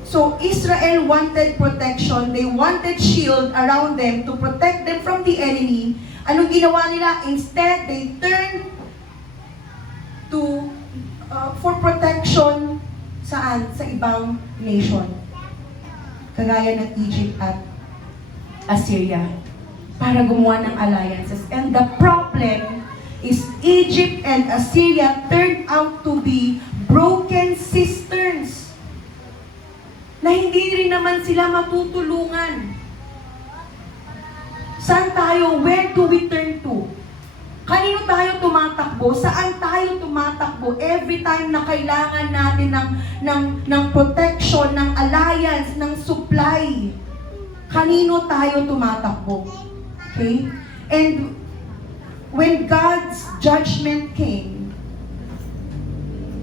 So Israel wanted protection, they wanted shield around them to protect them from the enemy. Anong ginawa nila? Instead, they turned to for protection saan? Sa ibang nation. Kagaya ng Egypt at Assyria. Para gumawa ng alliances. And the problem is Egypt and Assyria turned out to be broken cisterns. Na hindi rin naman sila matutulungan. Saan tayo? Where do we turn to? Kanino tayo tumatakbo? Saan tayo tumatakbo? Every time na kailangan natin ng protection, ng alliance, ng supply. Kanino tayo tumatakbo? Okay? And when God's judgment came,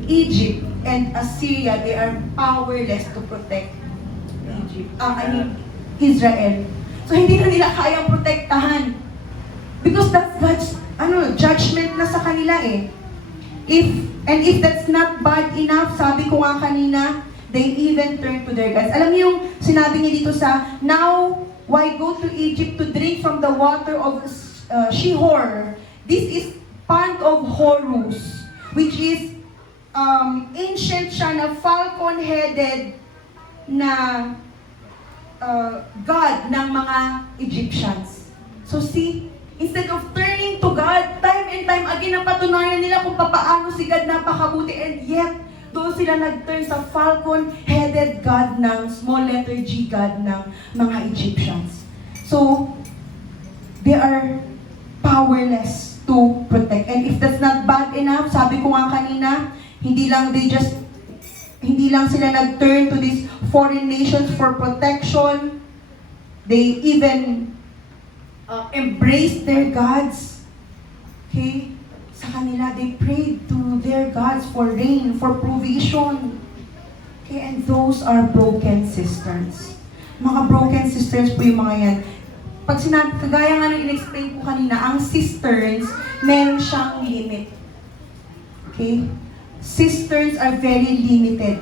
Egypt and Assyria, they are powerless to protect Israel. So hindi na nila kayang protektahan. Because that's God's judgment na sa kanila eh. If that's not bad enough, sabi ko nga kanina, they even turn to their gods. Alam niyo yung sinabi niya dito sa, now, why go to Egypt to drink from the water of Shihor? This is part of Horus, which is ancient siya na falcon-headed na god ng mga Egyptians. So see, instead of turning to God, time and time again, napatunayan nila kung paano si God napakabuti, and yet, doon sila nag-turn sa falcon-headed God ng small letter G God ng mga Egyptians. So, they are powerless to protect. And if that's not bad enough, sabi ko nga kanina, hindi lang sila nag-turn to these foreign nations for protection. They even embraced their gods. Okay? Sa kanila, they prayed to their gods for rain, for provision. Okay? And those are broken cisterns. Mga broken cisterns po yung mga yan. Pag kagaya nga nang in-explain ko kanina, ang cisterns, meron siyang limit. Okay? Cisterns are very limited.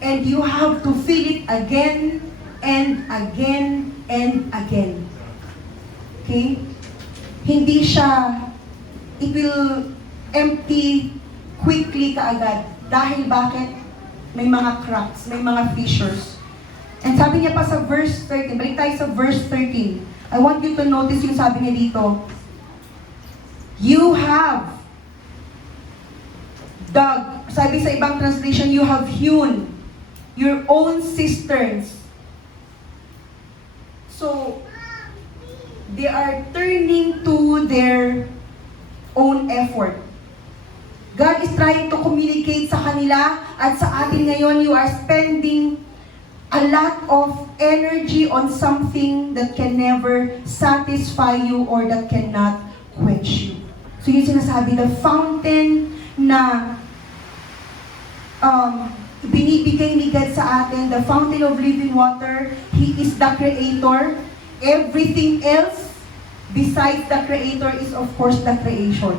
And you have to fill it again, and again, and again. Okay? Hindi siya, it will empty quickly kaagad. Dahil bakit? May mga cracks, may mga fissures. And sabi niya pa sa verse 13, balik tayo sa verse 13. I want you to notice yung sabi niya dito. You have dug, sabi sa ibang translation, you have hewn your own cisterns. So, they are turning to their own effort. God is trying to communicate sa kanila at sa atin ngayon, you are spending a lot of energy on something that can never satisfy you or that cannot quench you. So yung sinasabi, the fountain na binibigay ni God sa atin, the fountain of living water. He is the creator. Everything else besides the creator is of course the creation.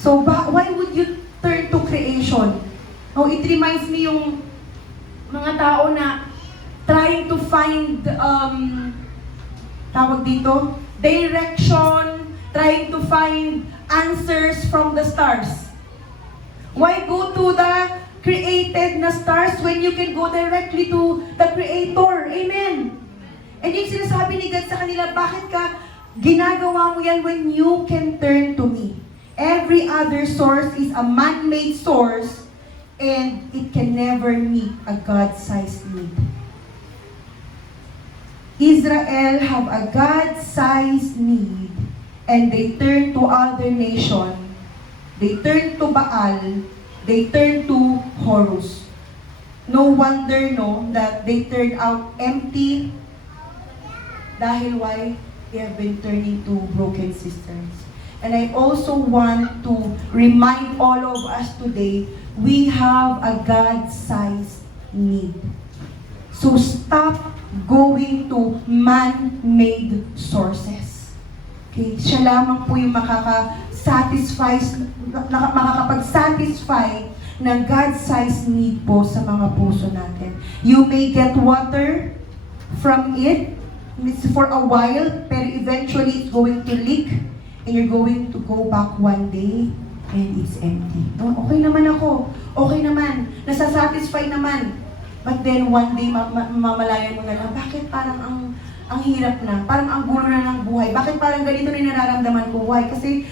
So why would you turn to creation? Oh, it reminds me yung mga tao na trying to find tawag dito, direction, trying to find answers from the stars. Why go to the created na stars when you can go directly to the Creator? Amen. And yung sinasabi ni God sa kanila, bakit ka ginagawa mo yan when you can turn to me? Every other source is a man-made source and it can never meet a God-sized need. Israel have a God-sized need and they turn to other nation. They turn to Baal. They turn to Horus. No wonder, no, that they turned out empty. Dahil why? They have been turning to broken cisterns. And I also want to remind all of us today, we have a God-sized need. So stop going to man-made sources. Okay? Siya lamang po yung makakapag-satisfy ng God-sized need po sa mga puso natin. You may get water from it, it's for a while, pero eventually it's going to leak, and you're going to go back one day, and it's empty. No, okay naman ako, okay naman, nasasatisfy naman. But then one day, mamalayan mo na lang, bakit parang ang hirap na, parang ang gulo na ng buhay, bakit parang ganito na nararamdaman ko? Why? Kasi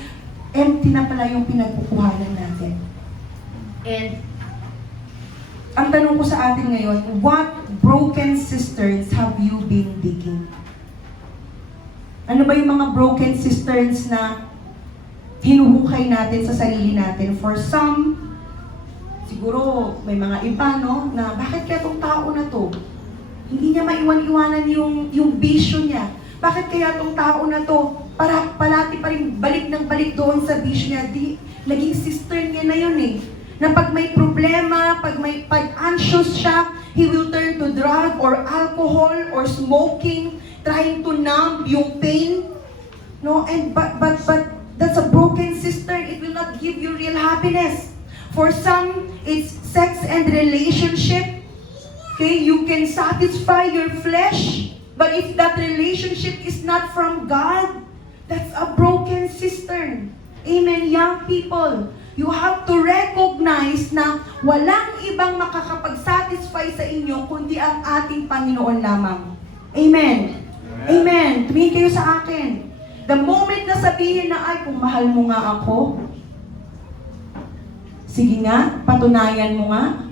empty na pala yung pinagkukuhanan natin. And ang tanong ko sa atin ngayon, what broken cisterns have you been digging? Ano ba yung mga broken cisterns na hinuhukay natin sa sarili natin? For some, siguro may mga iba, no, na bakit kaya tong tao na to? Hindi niya maiwan-iwanan yung bisyo niya. Bakit kaya tong tao na to? Para palati pa rin balik ng balik doon sa bisyo niya. Naging cistern niya na yun eh. Na pag may problema, pag anxious siya, he will turn to drug or alcohol or smoking, trying to numb yung pain. No, and but that's a broken cistern. It will not give you real happiness. For some, it's sex and relationship. Okay, you can satisfy your flesh, but if that relationship is not from God, that's a broken cistern. Amen, young people. You have to recognize na walang ibang makakapag-satisfy sa inyo kundi ang ating Panginoon lamang. Amen. Amen. Tumingin kayo sa akin. The moment na sabihin na, ay, kung mahal mo nga ako, sige nga, patunayan mo nga,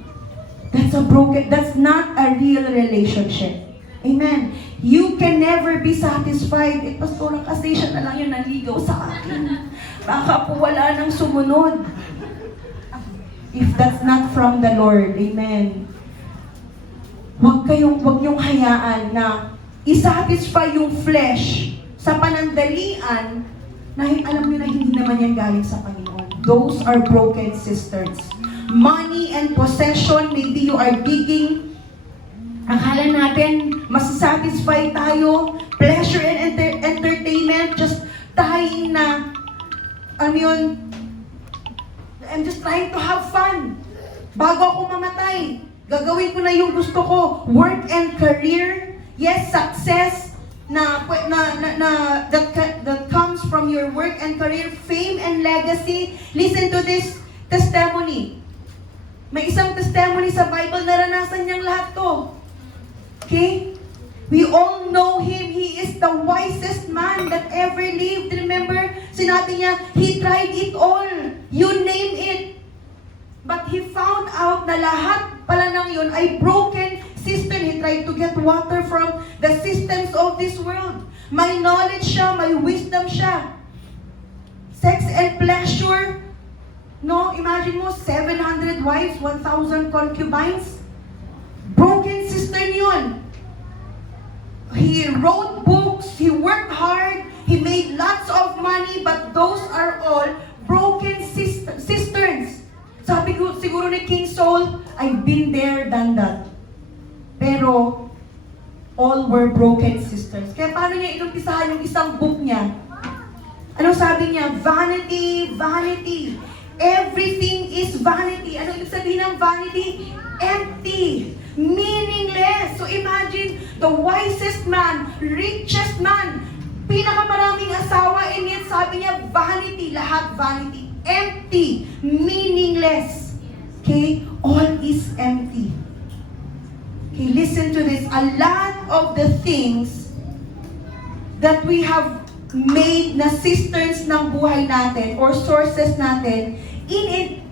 that's not a real relationship. Amen. You can never be satisfied. Eh, pastor, kasi siya na lang yung naligaw sa akin. Baka po wala nang sumunod. If that's not from the Lord. Amen. Huwag niyong hayaan na isatisfy yung flesh sa panandalian na alam niyo na hindi naman yan galing sa Panginoon. Those are broken cisterns. Money and possession, maybe you are digging. Akala natin, masasatisfy tayo. Pleasure and entertainment, just trying na, I'm just trying to have fun. Bago ako mamatay, gagawin ko na yung gusto ko. Work and career, yes, success, that comes from your work and career, fame and legacy. Listen to this testimony. May isang testimony sa Bible, naranasan niyang lahat to. Okay? We all know him. He is the wisest man that ever lived. Remember, sinabi niya, he tried it all. You name it. But he found out na lahat pala ng yun ay broken cistern. He tried to get water from the systems of this world. May knowledge siya, may wisdom siya. Sex and pleasure. No, imagine mo, 700 wives, 1,000 concubines. Broken cistern yun. He wrote books, he worked hard, he made lots of money, but those are all broken cisterns. Sabi ko, siguro ni King Saul, I've been there, done that. Pero, all were broken sisters. Kaya paano niya inumpisahan yung isang book niya? Ano sabi niya? Vanity, vanity. Everything is vanity. Ano ibig sabihin ng vanity? Empty. Meaningless. So imagine, the wisest man, richest man, pinakamaraming asawa, and yet sabi niya, vanity, lahat vanity. Empty. Meaningless. Okay? All is empty. Okay, listen to this. A lot of the things that we have made na cisterns ng buhay natin or sources natin,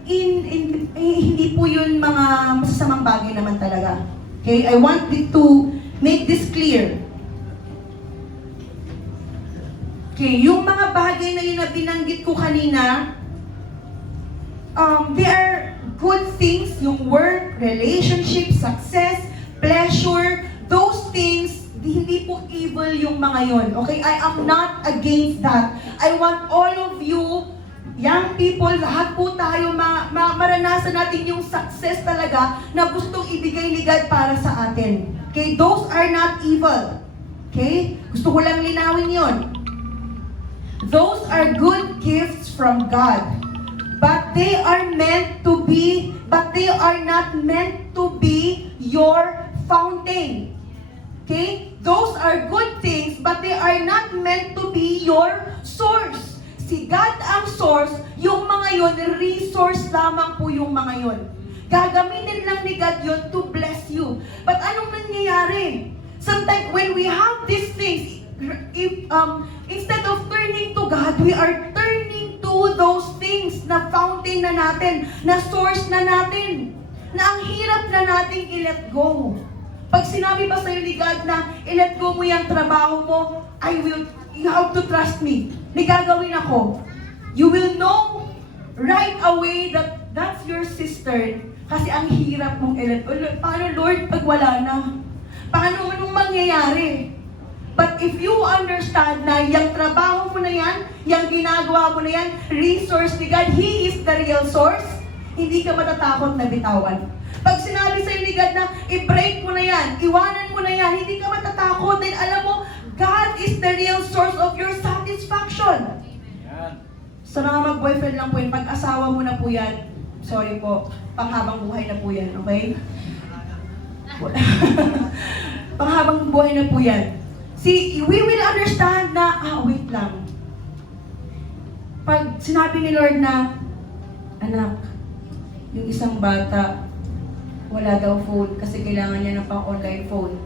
hindi po yun mga masasamang bagay naman talaga. Okay? I want to make this clear. Okay, yung mga bagay na yun na binanggit ko kanina, they are good things, yung work, relationship, success, pleasure, those things, hindi po evil yung mga yon. Okay? I am not against that. I want all of you, young people, lahat po tayo, maranasan natin yung success talaga na gustong ibigay ni God para sa atin. Okay? Those are not evil. Okay? Gusto ko lang linawin yon. Those are good gifts from God. But they are not meant to be your fountain. Okay? Those are good things, but they are not meant to be your source. Si God ang source, yung mga yon, resource lamang po yung mga yon. Gagamitin lang ni God yon to bless you. But anong nangyayari? Sometimes when we have these things, instead of turning to God, we are turning to those things na fountain na natin, na source na natin, na ang hirap na nating i-let go. Pag sinabi ba sa'yo ni God na i-let go mo yung trabaho mo, you have to trust me. May gagawin ako. You will know right away that that's your sister kasi ang hirap mong i-let go. Paano Lord pag wala na? Paano anong mangyayari? But if you understand na yung trabaho mo na yan, yung ginagawa mo na yan, resource ni God, He is the real source, hindi ka matatakot na bitawan. Pag sinabi sa'yo ni God na i-break mo na yan, iwanan mo na yan, hindi ka matatakot. Then alam mo, God is the real source of your satisfaction. So na mag-boyfriend lang po yun, pag-asawa mo na po yan, sorry po, panghabang buhay na po yan, okay? Panghabang buhay na po yan. See, we will understand na, wait lang. Pag sinabi ni Lord na, anak, yung isang bata, wala daw phone kasi kailangan niya ng pang-online phone.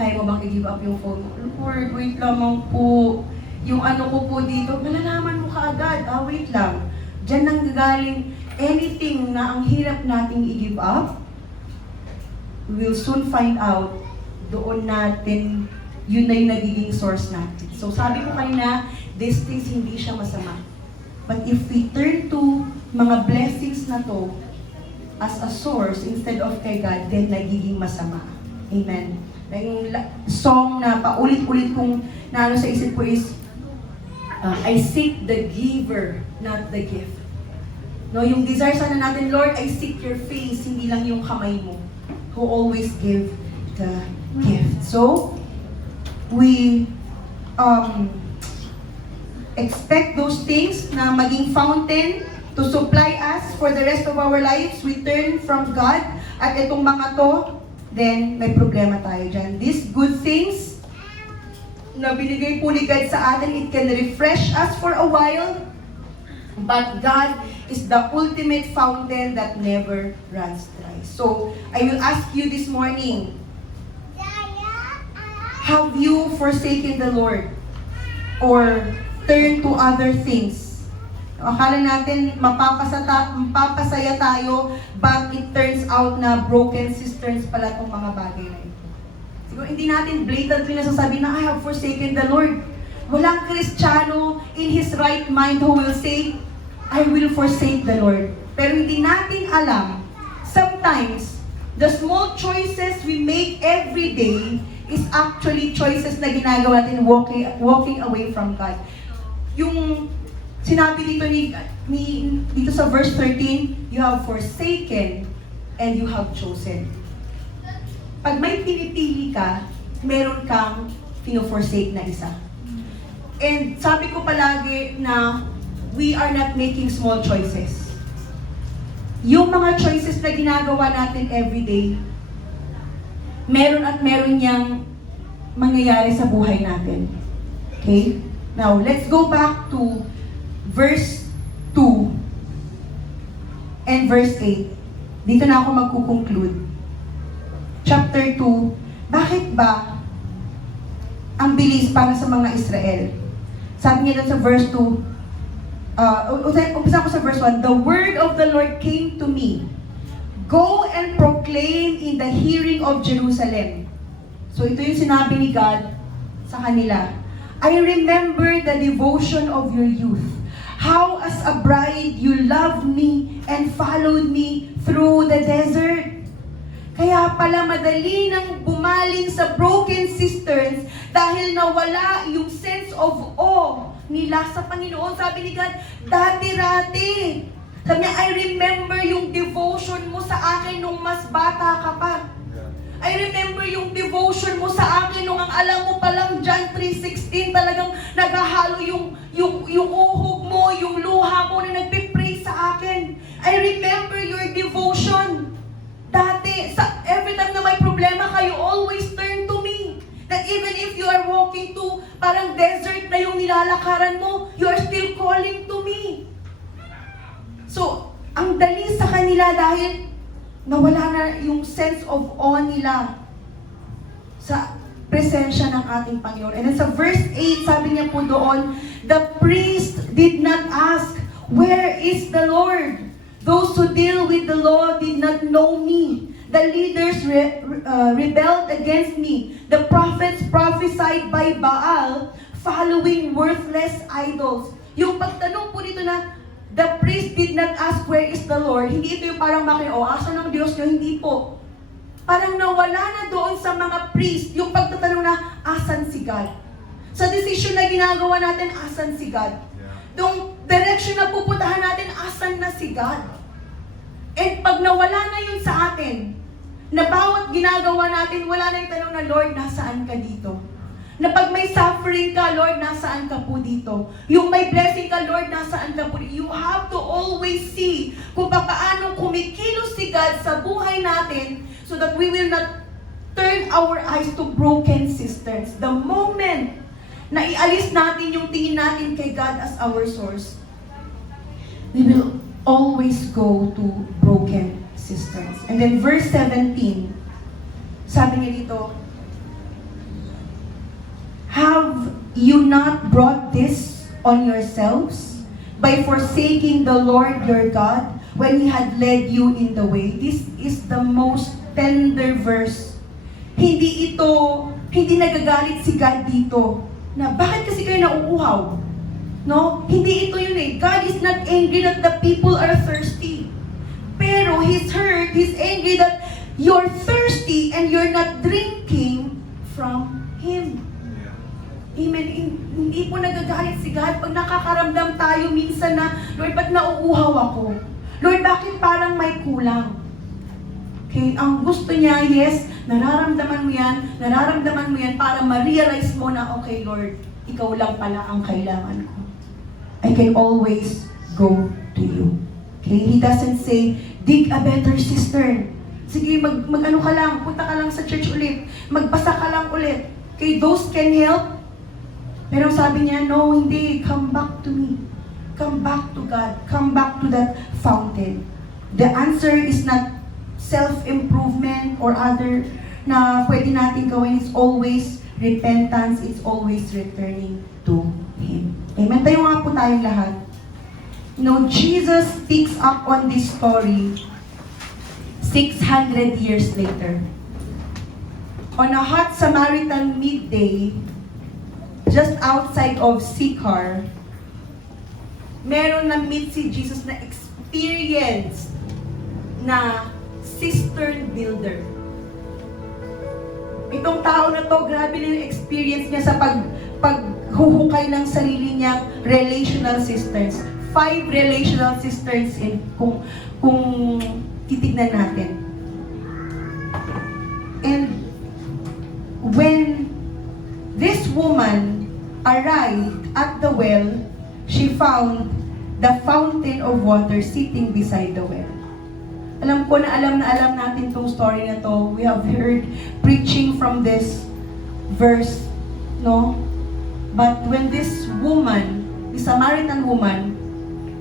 Kaya mo bang i-give up yung phone? Lord, wait lamang po. Yung ano ko po dito, malalaman mo kaagad. Wait lang. Diyan nang gagaling anything na ang hirap nating i-give up, we will soon find out doon natin, yun na yung nagiging source natin. So sabi ko kanina, these things hindi siya masama. But if we turn to mga blessings na to, as a source instead of kay God, then nagiging masama. Amen. Na yung song na paulit-ulit kong naano sa isip ko is, I seek the giver, not the gift. No, yung desire sana natin, Lord, I seek your face, hindi lang yung kamay mo, who always give the gift. So, we expect those things na maging fountain to supply us for the rest of our lives. We turn from God at itong mga to, then may problema tayo dyan. These good things na binigay po ni God sa atin, it can refresh us for a while, but God is the ultimate fountain that never runs dry. So, I will ask you this morning, have you forsaken the Lord? Or turn to other things? Akala natin mapapasaya tayo, but it turns out na broken cisterns pala itong mga bagay na ito. Siguro hindi natin blatantly nasasabi na I have forsaken the Lord. Walang Kristiyano in his right mind who will say, I will forsake the Lord. Pero hindi natin alam, sometimes, the small choices we make every day is actually choices na ginagawa natin walking away from God. Yung Sinabi dito dito sa verse 13, you have forsaken and you have chosen. Pag may pinipili ka, meron kang pino-forsake na isa. And sabi ko palagi na we are not making small choices. Yung mga choices na ginagawa natin everyday, meron at meron niyang mangyayari sa buhay natin. Okay? Now, let's go back to verse 2 and verse 8. Dito na ako magkukonclude. Chapter 2, bakit ba ang bilis para sa mga Israel? Sabi niya doon sa verse 2, umpisa ko sa verse 1, the word of the Lord came to me. Go and proclaim in the hearing of Jerusalem. So ito yung sinabi ni God sa kanila. I remember the devotion of your youth. How as a bride you loved me and followed me through the desert. Kaya pala madali nang bumaling sa broken cisterns dahil nawala yung sense of awe nila sa Panginoon. Sabi ni God, dati-rati. Sabi niya, I remember yung devotion mo sa akin nung mas bata ka pa. I remember yung devotion mo sa akin nung ang alam mo palang John 3:16 talagang naghahalo yung uhog mo, yung luha mo na nagpipray sa akin. I remember your devotion. Dati, every time na may problema ka, you always turn to me. That even if you are walking to parang desert na yung nilalakaran mo, you are still calling to me. So, ang dali sa kanila dahil nawala na yung sense of awe nila sa presensya ng ating Panginoon. And then sa verse 8, sabi niya po doon, the priest did not ask, where is the Lord? Those who deal with the law did not know me. The leaders rebelled against me. The prophets prophesied by Baal, following worthless idols. Yung pagtanong po dito na, the priest did not ask where is the Lord. Hindi ito yung parang asan ang Diyos nyo? Hindi po. Parang nawala na doon sa mga priest yung pagtatanong na, asan si God? Sa decision na ginagawa natin, asan si God? Yung direction na pupuntahan natin, asan na si God? And pag nawala na yun sa atin, na bawat ginagawa natin, wala na yung tanong na, Lord, nasaan ka dito? Na pag may suffering ka, Lord, nasaan ka po dito? Yung may blessing ka, Lord, nasaan ka po dito? You have to always see kung paano kumikilos si God sa buhay natin so that we will not turn our eyes to broken cisterns. The moment na ialis natin yung tingin natin kay God as our source, we will always go to broken cisterns. And then verse 17, sabi niya dito, have you not brought this on yourselves by forsaking the Lord your God when He had led you in the way? This is the most tender verse. Hindi nagagalit si God dito na bakit kasi kayo nauuhaw? No? Hindi ito yun eh. God is not angry that the people are thirsty. Pero He's hurt, He's angry that you're thirsty and you're not drinking from Him. Amen. Hindi po nagagalit si God pag nakakaramdam tayo minsan na, Lord, ba't nauuhaw ako? Lord, bakit parang may kulang? Okay, ang gusto niya, yes, nararamdaman mo yan para ma-realize mo na, okay, Lord, ikaw lang pala ang kailangan ko. I can always go to you. Okay, He doesn't say, dig a better cistern. Sige, mag-ano ka lang, punta ka lang sa church ulit, magbasa ka lang ulit. Okay, those can help. Pero sabi niya, no, hindi. Come back to me. Come back to God. Come back to that fountain. The answer is not self-improvement or other na pwede natin gawin. It's always repentance. It's always returning to Him. Amen. Tayo nga po tayong lahat. You know, Jesus picks up on this story 600 years later. On a hot Samaritan midday, just outside of Sychar, meron na meet si Jesus na experience na cistern builder. Itong tao na to, grabe na yung experience niya sa pag maghuhukay ng sarili niyang relational cisterns. 5 relational cisterns kung titignan natin. And when this woman arrived at the well, she found the fountain of water sitting beside the well. Alam ko na alam natin tong story na to. We have heard preaching from this verse, no? But when this woman, the Samaritan woman,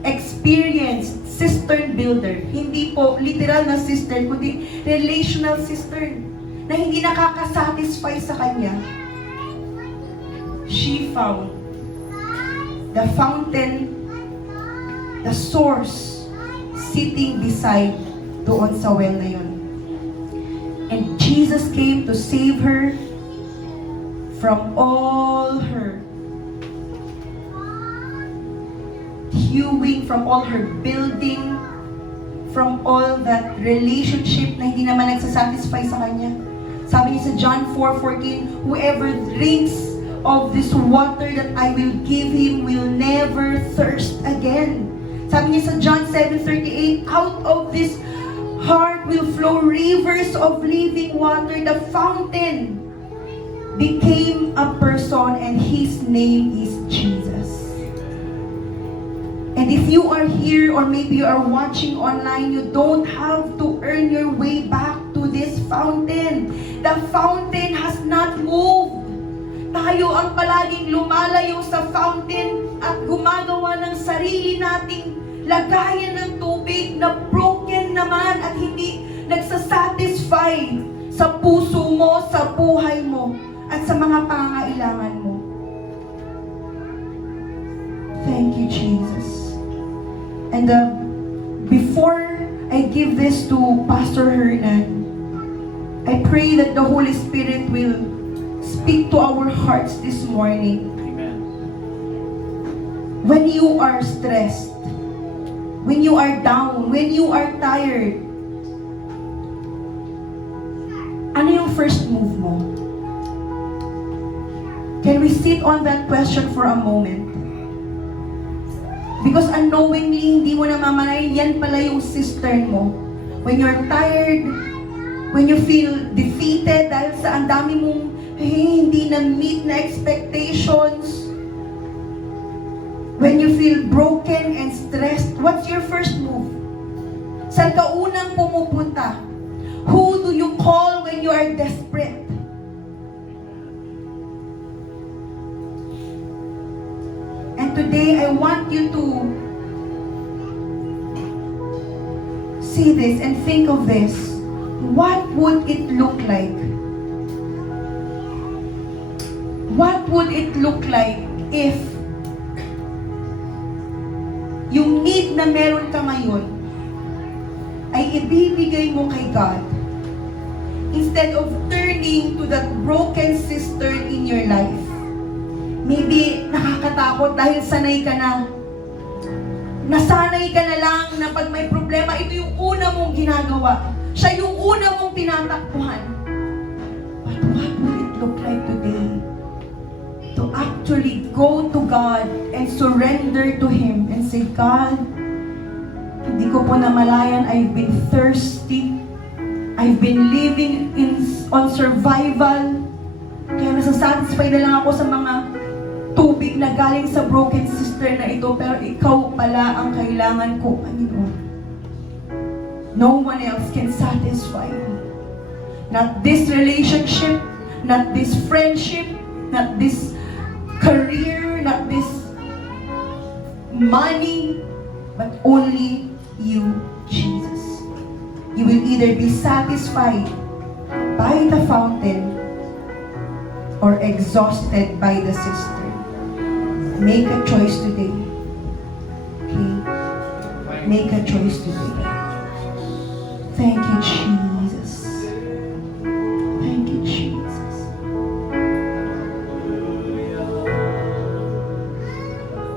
experienced cistern builder, hindi po literal na cistern, kundi relational cistern, na hindi nakakasatisfy sa kanya, she found the fountain, the source, sitting beside doon sa well na yun. And Jesus came to save her from all her hewing, from all her building, from all that relationship na hindi naman nagsasatisfy sa kanya. Sabi niya sa John 4:14, whoever drinks of this water that I will give him will never thirst again. Sabi niya sa John 7:38, out of this heart will flow rivers of living water. The fountain became a person and his name is Jesus. And if you are here or maybe you are watching online, you don't have to earn your way back to this fountain. The fountain has not moved. Tayo ang palaging lumalayo sa fountain at gumagawa ng sarili nating lagayan ng tubig na broken naman at hindi nagsasatisfy sa puso mo, sa buhay mo, at sa mga pangangailangan mo. Thank you, Jesus. And before I give this to Pastor Hernan, I pray that the Holy Spirit will speak to our hearts this morning. Amen. When you are stressed, when you are down, when you are tired, ano yung first move mo? Can we sit on that question for a moment? Because unknowingly, hindi mo namamalay, yan pala yung cistern mo. When you're tired, when you feel defeated dahil sa ang dami mong hindi na-meet na expectations, when you feel broken and stressed, what's your first move? Saan ka unang pumupunta? Who do you call when you are desperate? And today, I want you to see this and think of this. What would it look like? What would it look like if yung need na meron ka ngayon ay ibibigay mo kay God instead of turning to that broken cistern in your life? Maybe nakakatakot dahil sanay ka na. Nasanay ka na lang na pag may problema, ito yung una mong ginagawa. Siya yung una mong tinatakbuhan. But what would it look like today? To actually go to God and surrender to Him and say, God, hindi ko po namalayan, I've been thirsty. I've been living on survival. Kaya nasasatisfy na lang ako sa mga tubig na galing sa broken cistern na ito, pero ikaw pala ang kailangan ko, Panginoon. No one else can satisfy me. Not this relationship, not this friendship, not this career, not this money, but only you, Jesus. You will either be satisfied by the fountain or exhausted by the cistern. Make a choice today. Okay? Make a choice today. Thank you, Jesus. Thank you, Jesus.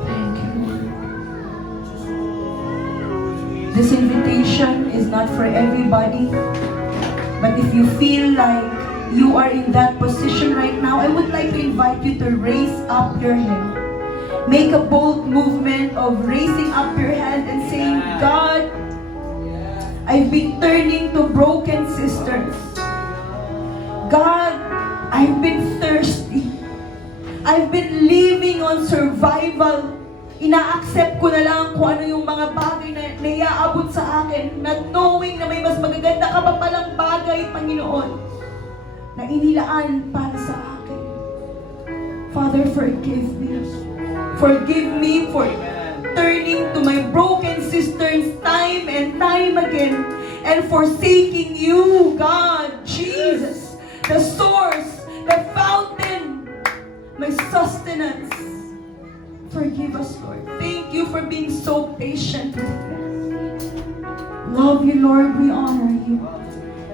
Thank you, Lord. This invitation is not for everybody, but if you feel like you are in that position right now, I would like to invite invite you to raise up your hand. Make a bold movement of raising up your hand and saying, God, I've been turning to broken cisterns. God, I've been thirsty. I've been living on survival. Ina-accept ko na lang kung ano yung mga bagay na naiaabot sa akin, not knowing na may mas magaganda ka pa palang bagay, Panginoon, na inilaan para sa akin. Father, forgive me. Forgive me for turning to my broken cisterns time and time again and forsaking you, God, Jesus, the source, the fountain, my sustenance. Forgive us, Lord. Thank you for being so patient with us. Love you, Lord. We honor you.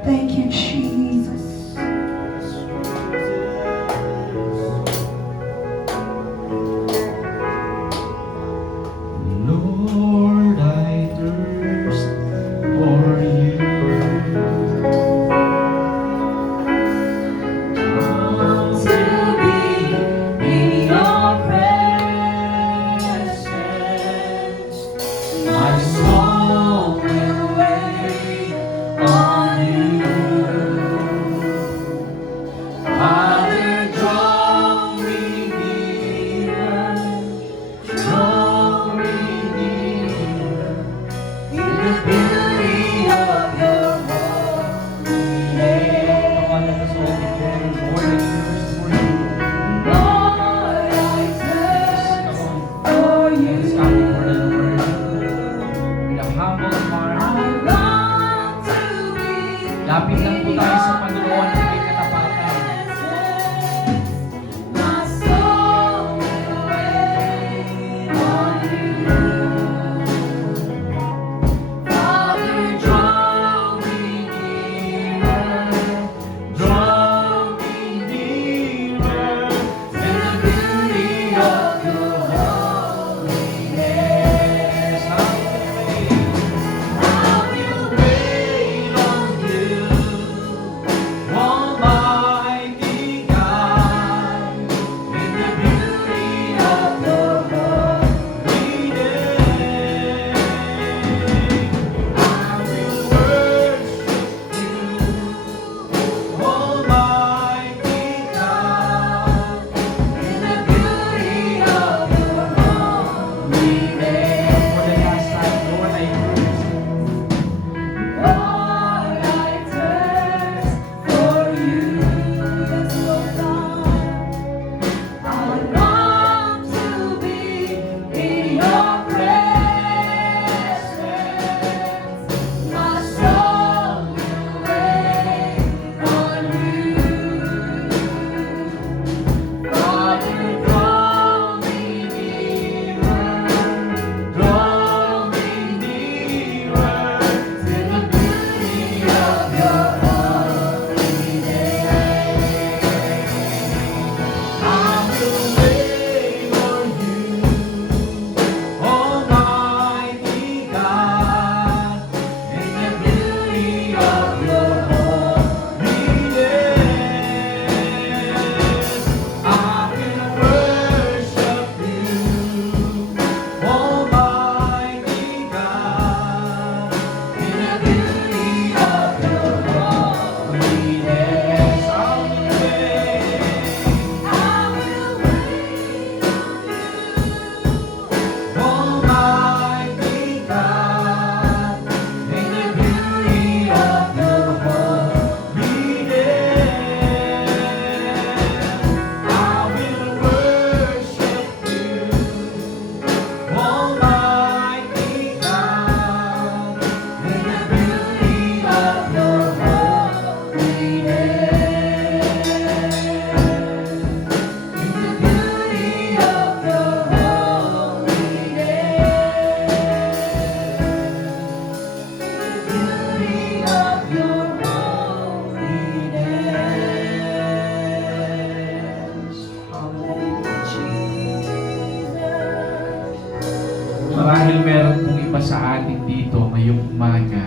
Thank you, Jesus. Lord, I thirst for you. Want to be in your presence. My soul will wait on you. Father, draw me nearer. Draw me nearer in the beauty of your holiness. Come on, let us all declare, Lord, I thirst for you. Lord, I thirst for you. Let's come before the Lord with a humble heart. I long to be. Lapit lang po tayo sa Panginoon na may katapatan. My soul will wait on you. Father, draw me nearer. Draw me nearer in the beauty of your holiness. I will wait on you, Almighty God, in the beauty of your holiness. I will worship you, Almighty God, in the beauty of your holiness. For the last time, Lord, I thirst. Lord, I thirst for you. Yes, Lord God. I long to be in your presence. My soul will wait on you. Father, draw me nearer. Draw me nearer to the beauty of your holiness. I will wait on you, Almighty God, in the beauty of your holiness. I will worship you, Almighty God, in the beauty of your holiness. I will wait, Almighty God, in the beauty of your holiness. I will worship you, Almighty God, in the beauty of your holiness. In the beauty of your Marahil meron pong iba sa atin dito ngayong umaga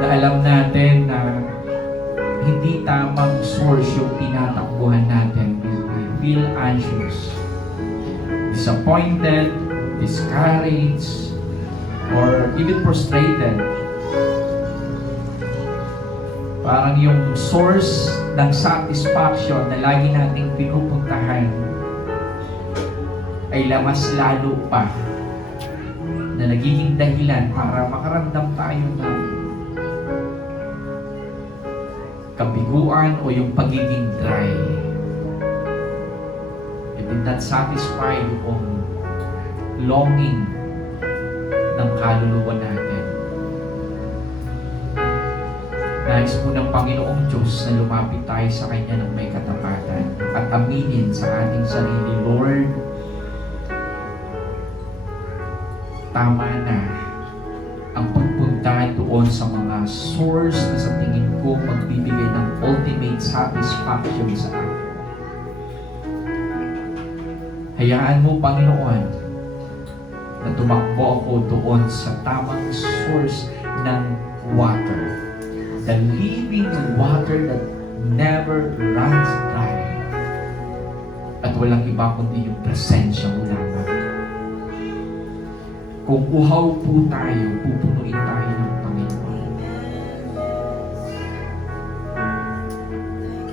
na alam natin na hindi tamang source yung tinatakbuhan natin. We feel anxious, disappointed, discouraged, or even frustrated. Parang yung source ng satisfaction na lagi nating pinupuntahan ay lamas lalo pa na nagiging dahilan para makaramdam tayo ng kabiguan o yung pagiging dry. It did not satisfy yung longing ng kaluluwa natin. Nais po ng Panginoong Diyos na lumapit tayo sa Kanya ng may katapatan at aminin sa ating sarili, Lord, tama na ang pagpunta doon sa mga source na sa tingin ko magbibigay ng ultimate satisfaction sa akin. Hayaan mo, Panginoon, na tumakbo ako doon sa tamang source ng water. The living water that never runs dry. At walang iba kundi yung presensya mo lamang. Kung uhaw po tayo, pupunuin tayo ng Panginoon.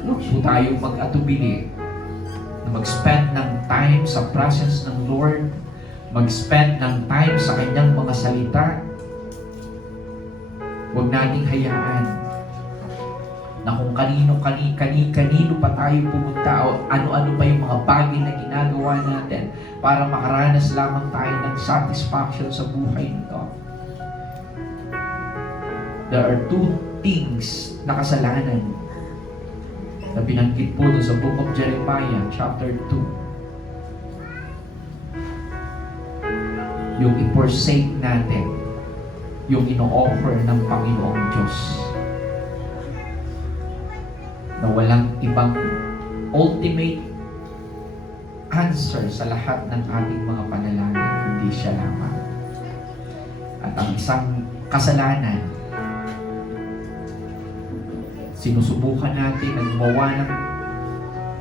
Huwag po tayo mag-atubili na mag-spend ng time sa presence ng Lord, mag-spend ng time sa Kanyang mga salita. Huwag nating hayaan na kung kanino pa tayo pumunta o ano-ano pa yung mga bagay na ginagawa natin para makaranas lamang tayo ng satisfaction sa buhay nito. There are two things na kasalanan na binanggit po doon sa Book of Jeremiah, chapter 2. Yung i-forsake natin yung ino-offer ng Panginoong Diyos na walang ibang ultimate answer sa lahat ng ating mga panalangin, kundi siya lamang. At ang isang kasalanan, sinusubukan natin na gumawa ng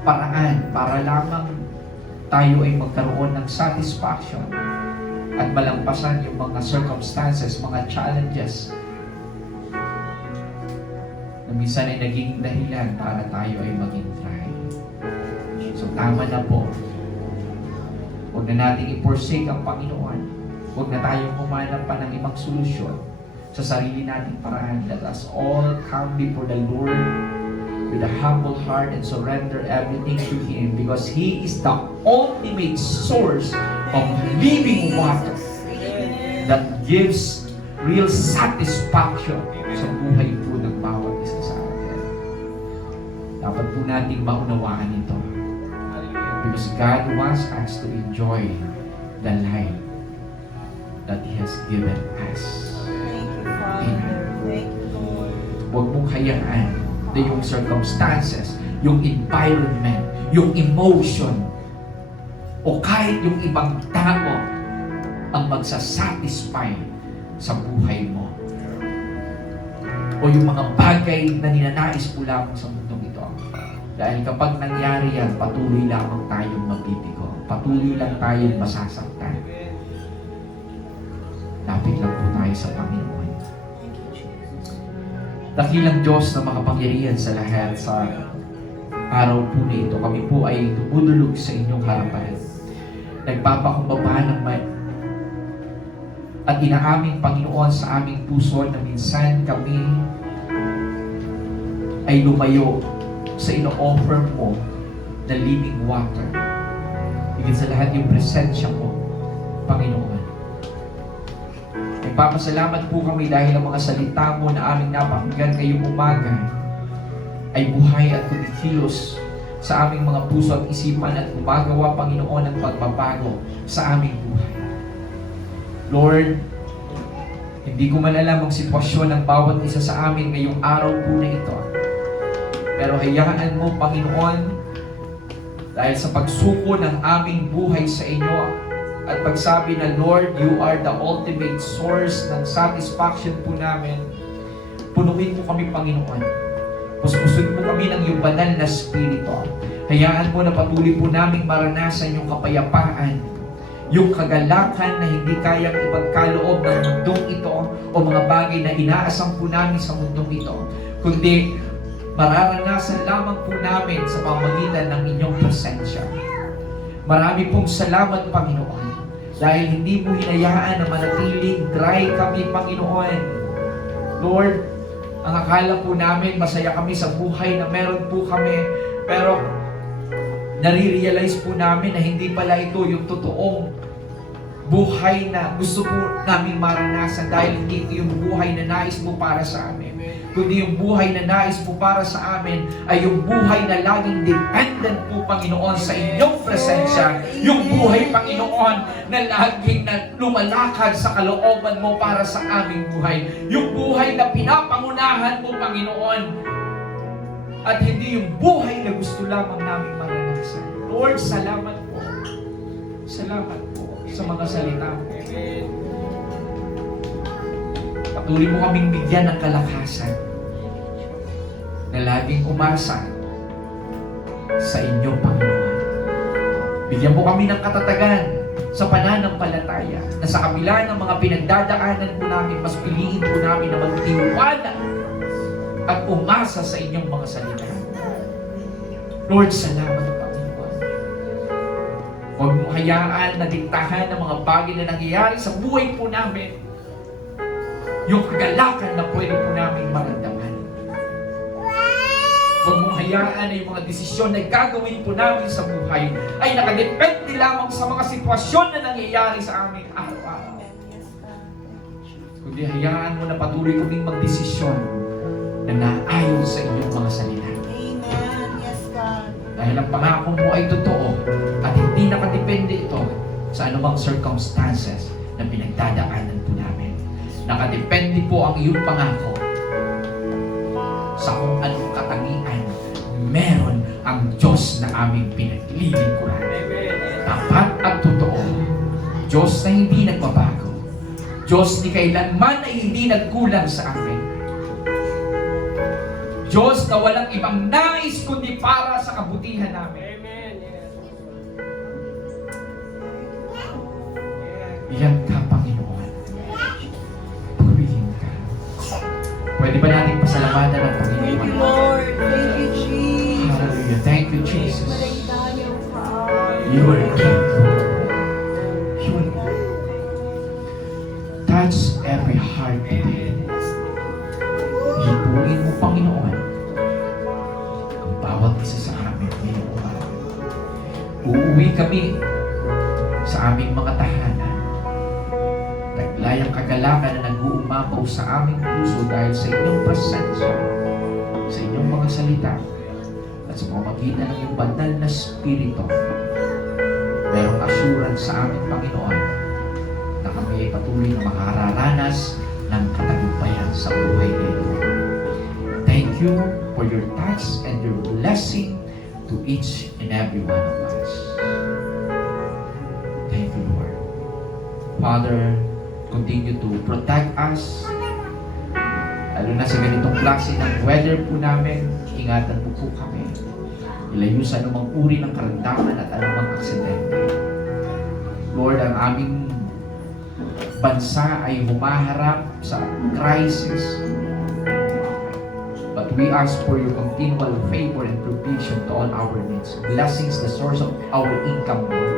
paraan para lamang tayo ay magkaroon ng satisfaction at malampasan yung mga circumstances, mga challenges na minsan ay naging dahilan para tayo ay maging dry. So tama na po. Huwag na natin i-forsake ang Panginoon. Huwag na tayong humanap pa ng ibang solusyon sa sarili nating paraan. Let us all come before the Lord with a humble heart and surrender everything to Him because He is the ultimate source of living water that gives real satisfaction sa buhay po ng bawat isa sa atin. Dapat po nating maunawaan ito. Because God wants us to enjoy the life that He has given us. Thank you, Father. Thank you, Lord. Huwag mong hayaan na yung circumstances, yung environment, yung emotion, o kahit yung ibang tao ang magsasatisfy sa buhay mo. O yung mga bagay na ninanais mo lamang sa mundong ito. Dahil kapag nangyari yan, patuloy lamang tayong mabibigo. Patuloy lang tayong masasaktan. Lapit lang po tayo sa Panginoon. Dakilang Diyos na makapangyarihan sa lahat sa araw po na ito. Kami po ay dumudulog sa inyong harapan. Nagpapakumbaba ng at inaaming Panginoon sa aming puso na minsan kami ay lumayo sa ino-offer mo na living water. Higit sa lahat yung presensya mo, Panginoon. Nagpapasalamat po kami dahil ang mga salita mo na aming napakinggan ngayong umaga ay buhay at kumikilos sa aming mga puso at isipan at gumagawa, Panginoon, ng pagbabago sa aming buhay. Lord, hindi ko man alam ang sitwasyon ng bawat isa sa amin ngayong araw po na ito. Pero hayaan mo, Panginoon, dahil sa pagsuko ng aming buhay sa inyo at pagsabi na, Lord, you are the ultimate source ng satisfaction po namin. Punuin mo kami, Panginoon. Puspusin mo kami ng iyong banal na Espiritu. Hayaan mo na patuloy po namin maranasan yung kapayapaan, yung kagalakan na hindi kayang ipagkaloob ng mundong ito o mga bagay na inaasam po namin sa mundong ito, kundi mararanasan lamang po namin sa pamamagitan ng inyong presensya. Marami pong salamat, Panginoon, dahil hindi mo hinayaan na manatiling dry kami, Panginoon. Lord, ang akala po namin masaya kami sa buhay na meron po kami, pero nare-realize po namin na hindi pala ito yung totoong buhay na gusto po namin maranasan, dahil hindi ito yung buhay na nais mo para sa amin. Kundi yung buhay na nais mo para sa amin ay yung buhay na laging dependent po, Panginoon, sa inyong presensya. Yung buhay, Panginoon, na laging na lumalakad sa kalooban mo para sa aming buhay. Yung buhay na pinapangunahan mo, Panginoon, at hindi yung buhay na gusto lamang namin maranasan. Lord, salamat po. Salamat po sa mga salita mo. Patuloy mo kaming bigyan ng kalakasan na laging umasa sa inyo, Panginoon. Bigyan mo kami ng katatagan sa pananampalataya na sa kabila ng mga pinagdadaanan po namin, mas piliin po namin na magtiwala at umasa sa inyong mga salita. Lord, salamat, Panginoon. Huwag mo hayaan na diktahan ng mga bagay na nangyayari sa buhay po namin yung kagalakan na pwede po namin maramdaman. Huwag mong hayaan na yung mga desisyon na gagawin po namin sa buhay ay nakadepende lamang sa mga sitwasyon na nangyayari sa aming araw-araw. Kundi hayaan mo na patuloy kaming magdesisyon na naayon sa inyong mga salita. Amen. Yes, God. Dahil ang pangako mo ay totoo at hindi nakadepende ito sa anumang circumstances na pinagdadaanan po namin. Nakadepende po ang iyong pangako sa kung anong katangian meron ang Diyos na aming pinaglilingkuran. Tapat at totoo. Diyos na hindi nagbabago. Diyos ni kailanman ay hindi nagkulang sa amin. Diyos na walang ibang nais kundi para sa kabutihan namin. Iyan ka, Panginoon. Purihin ka. Pwede ba natin pasalamatan ang Panginoon? Thank you, Lord. Thank you, Jesus. Hallelujah. Thank you, Jesus. You are good, Lord. You are good. Touch every heart today. Hipuin mo, Panginoon, ang bawat isa sa amin ngayong umaga. Uuwi kami sa aming mga tahanan. Naglayang kagalakan na nag-uumapaw sa aming puso dahil sa inyong presensya, sa inyong mga salita, at sa pamamagitan ng iyong banal na Espiritu. Merong assurance sa aming Panginoon na kami ay patuloy na makararanas ng katagumpayan sa buhay nito. Thank you for your touch and your blessing to each and every one of us. Thank you, Lord. Father, continue to protect us. Lalo na sa ganitong klase ng weather po namin, ingatan mo po kami. Ilayo sa anumang uri ng karamdaman at anumang aksidente. Lord, ang aming bansa ay humaharap sa crisis. But we ask for your continual favor and provision to all our needs. Blessings, the source of our income, Lord.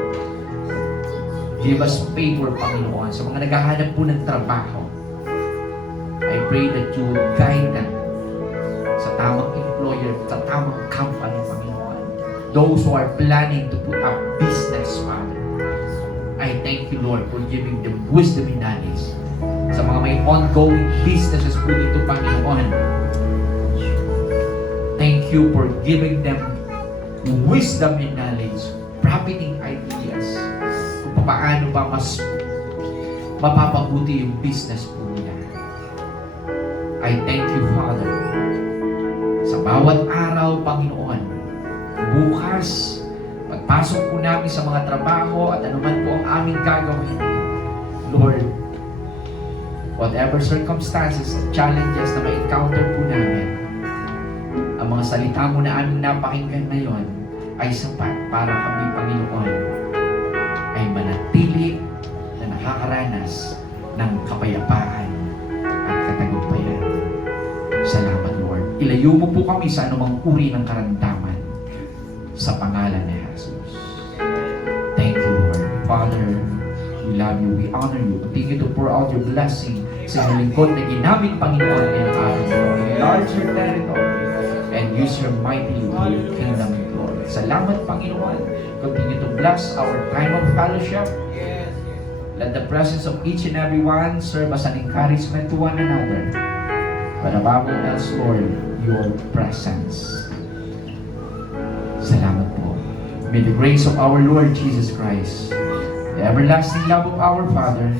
Give us favor, Panginoon, sa mga naghahanap po ng trabaho. I pray that you will guide them sa tamang employer, sa tamang company, Panginoon. Those who are planning to put up business, Father, I thank you, Lord, for giving them wisdom and knowledge. Sa mga may ongoing businesses po dito, Panginoon, thank you for giving them wisdom and knowledge, profiting ideas, kung paano pa mas mapapabuti yung business po nila. I thank you, Father, sa bawat araw, Panginoon, bukas, pagpasok po namin sa mga trabaho at anuman po ang aming gagawin, Lord, whatever circumstances, challenges na ma-encounter po namin, ang mga salita mo na aming napakinggan ngayon ay sapat para kami, Panginoon, ay manatili na nakakaranas ng kapayapaan at katagumpayan. Salamat, Lord. Ilayo mo po kami sa anumang uri ng karamdaman sa pangalan ni Jesus. Thank you, Lord. Father, we love you, we honor you. Continue to pour out your blessing sa inyong lingkod na ginamit, Panginoon, ngayong araw. Enlarge your territory and use your mighty kingdom, Lord. Salamat, Panginoon. Continue to bless our time of fellowship. Let the presence of each and every one serve as an encouragement to one another. But above all else, Lord, your presence. Salamat po. May the grace of our Lord Jesus Christ, the everlasting love of our Father,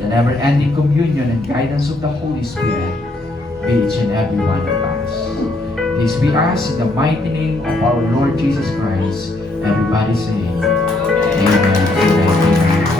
the never-ending communion and guidance of the Holy Spirit be each and every one of us. This we ask in the mighty name of our Lord Jesus Christ. Everybody say, Amen.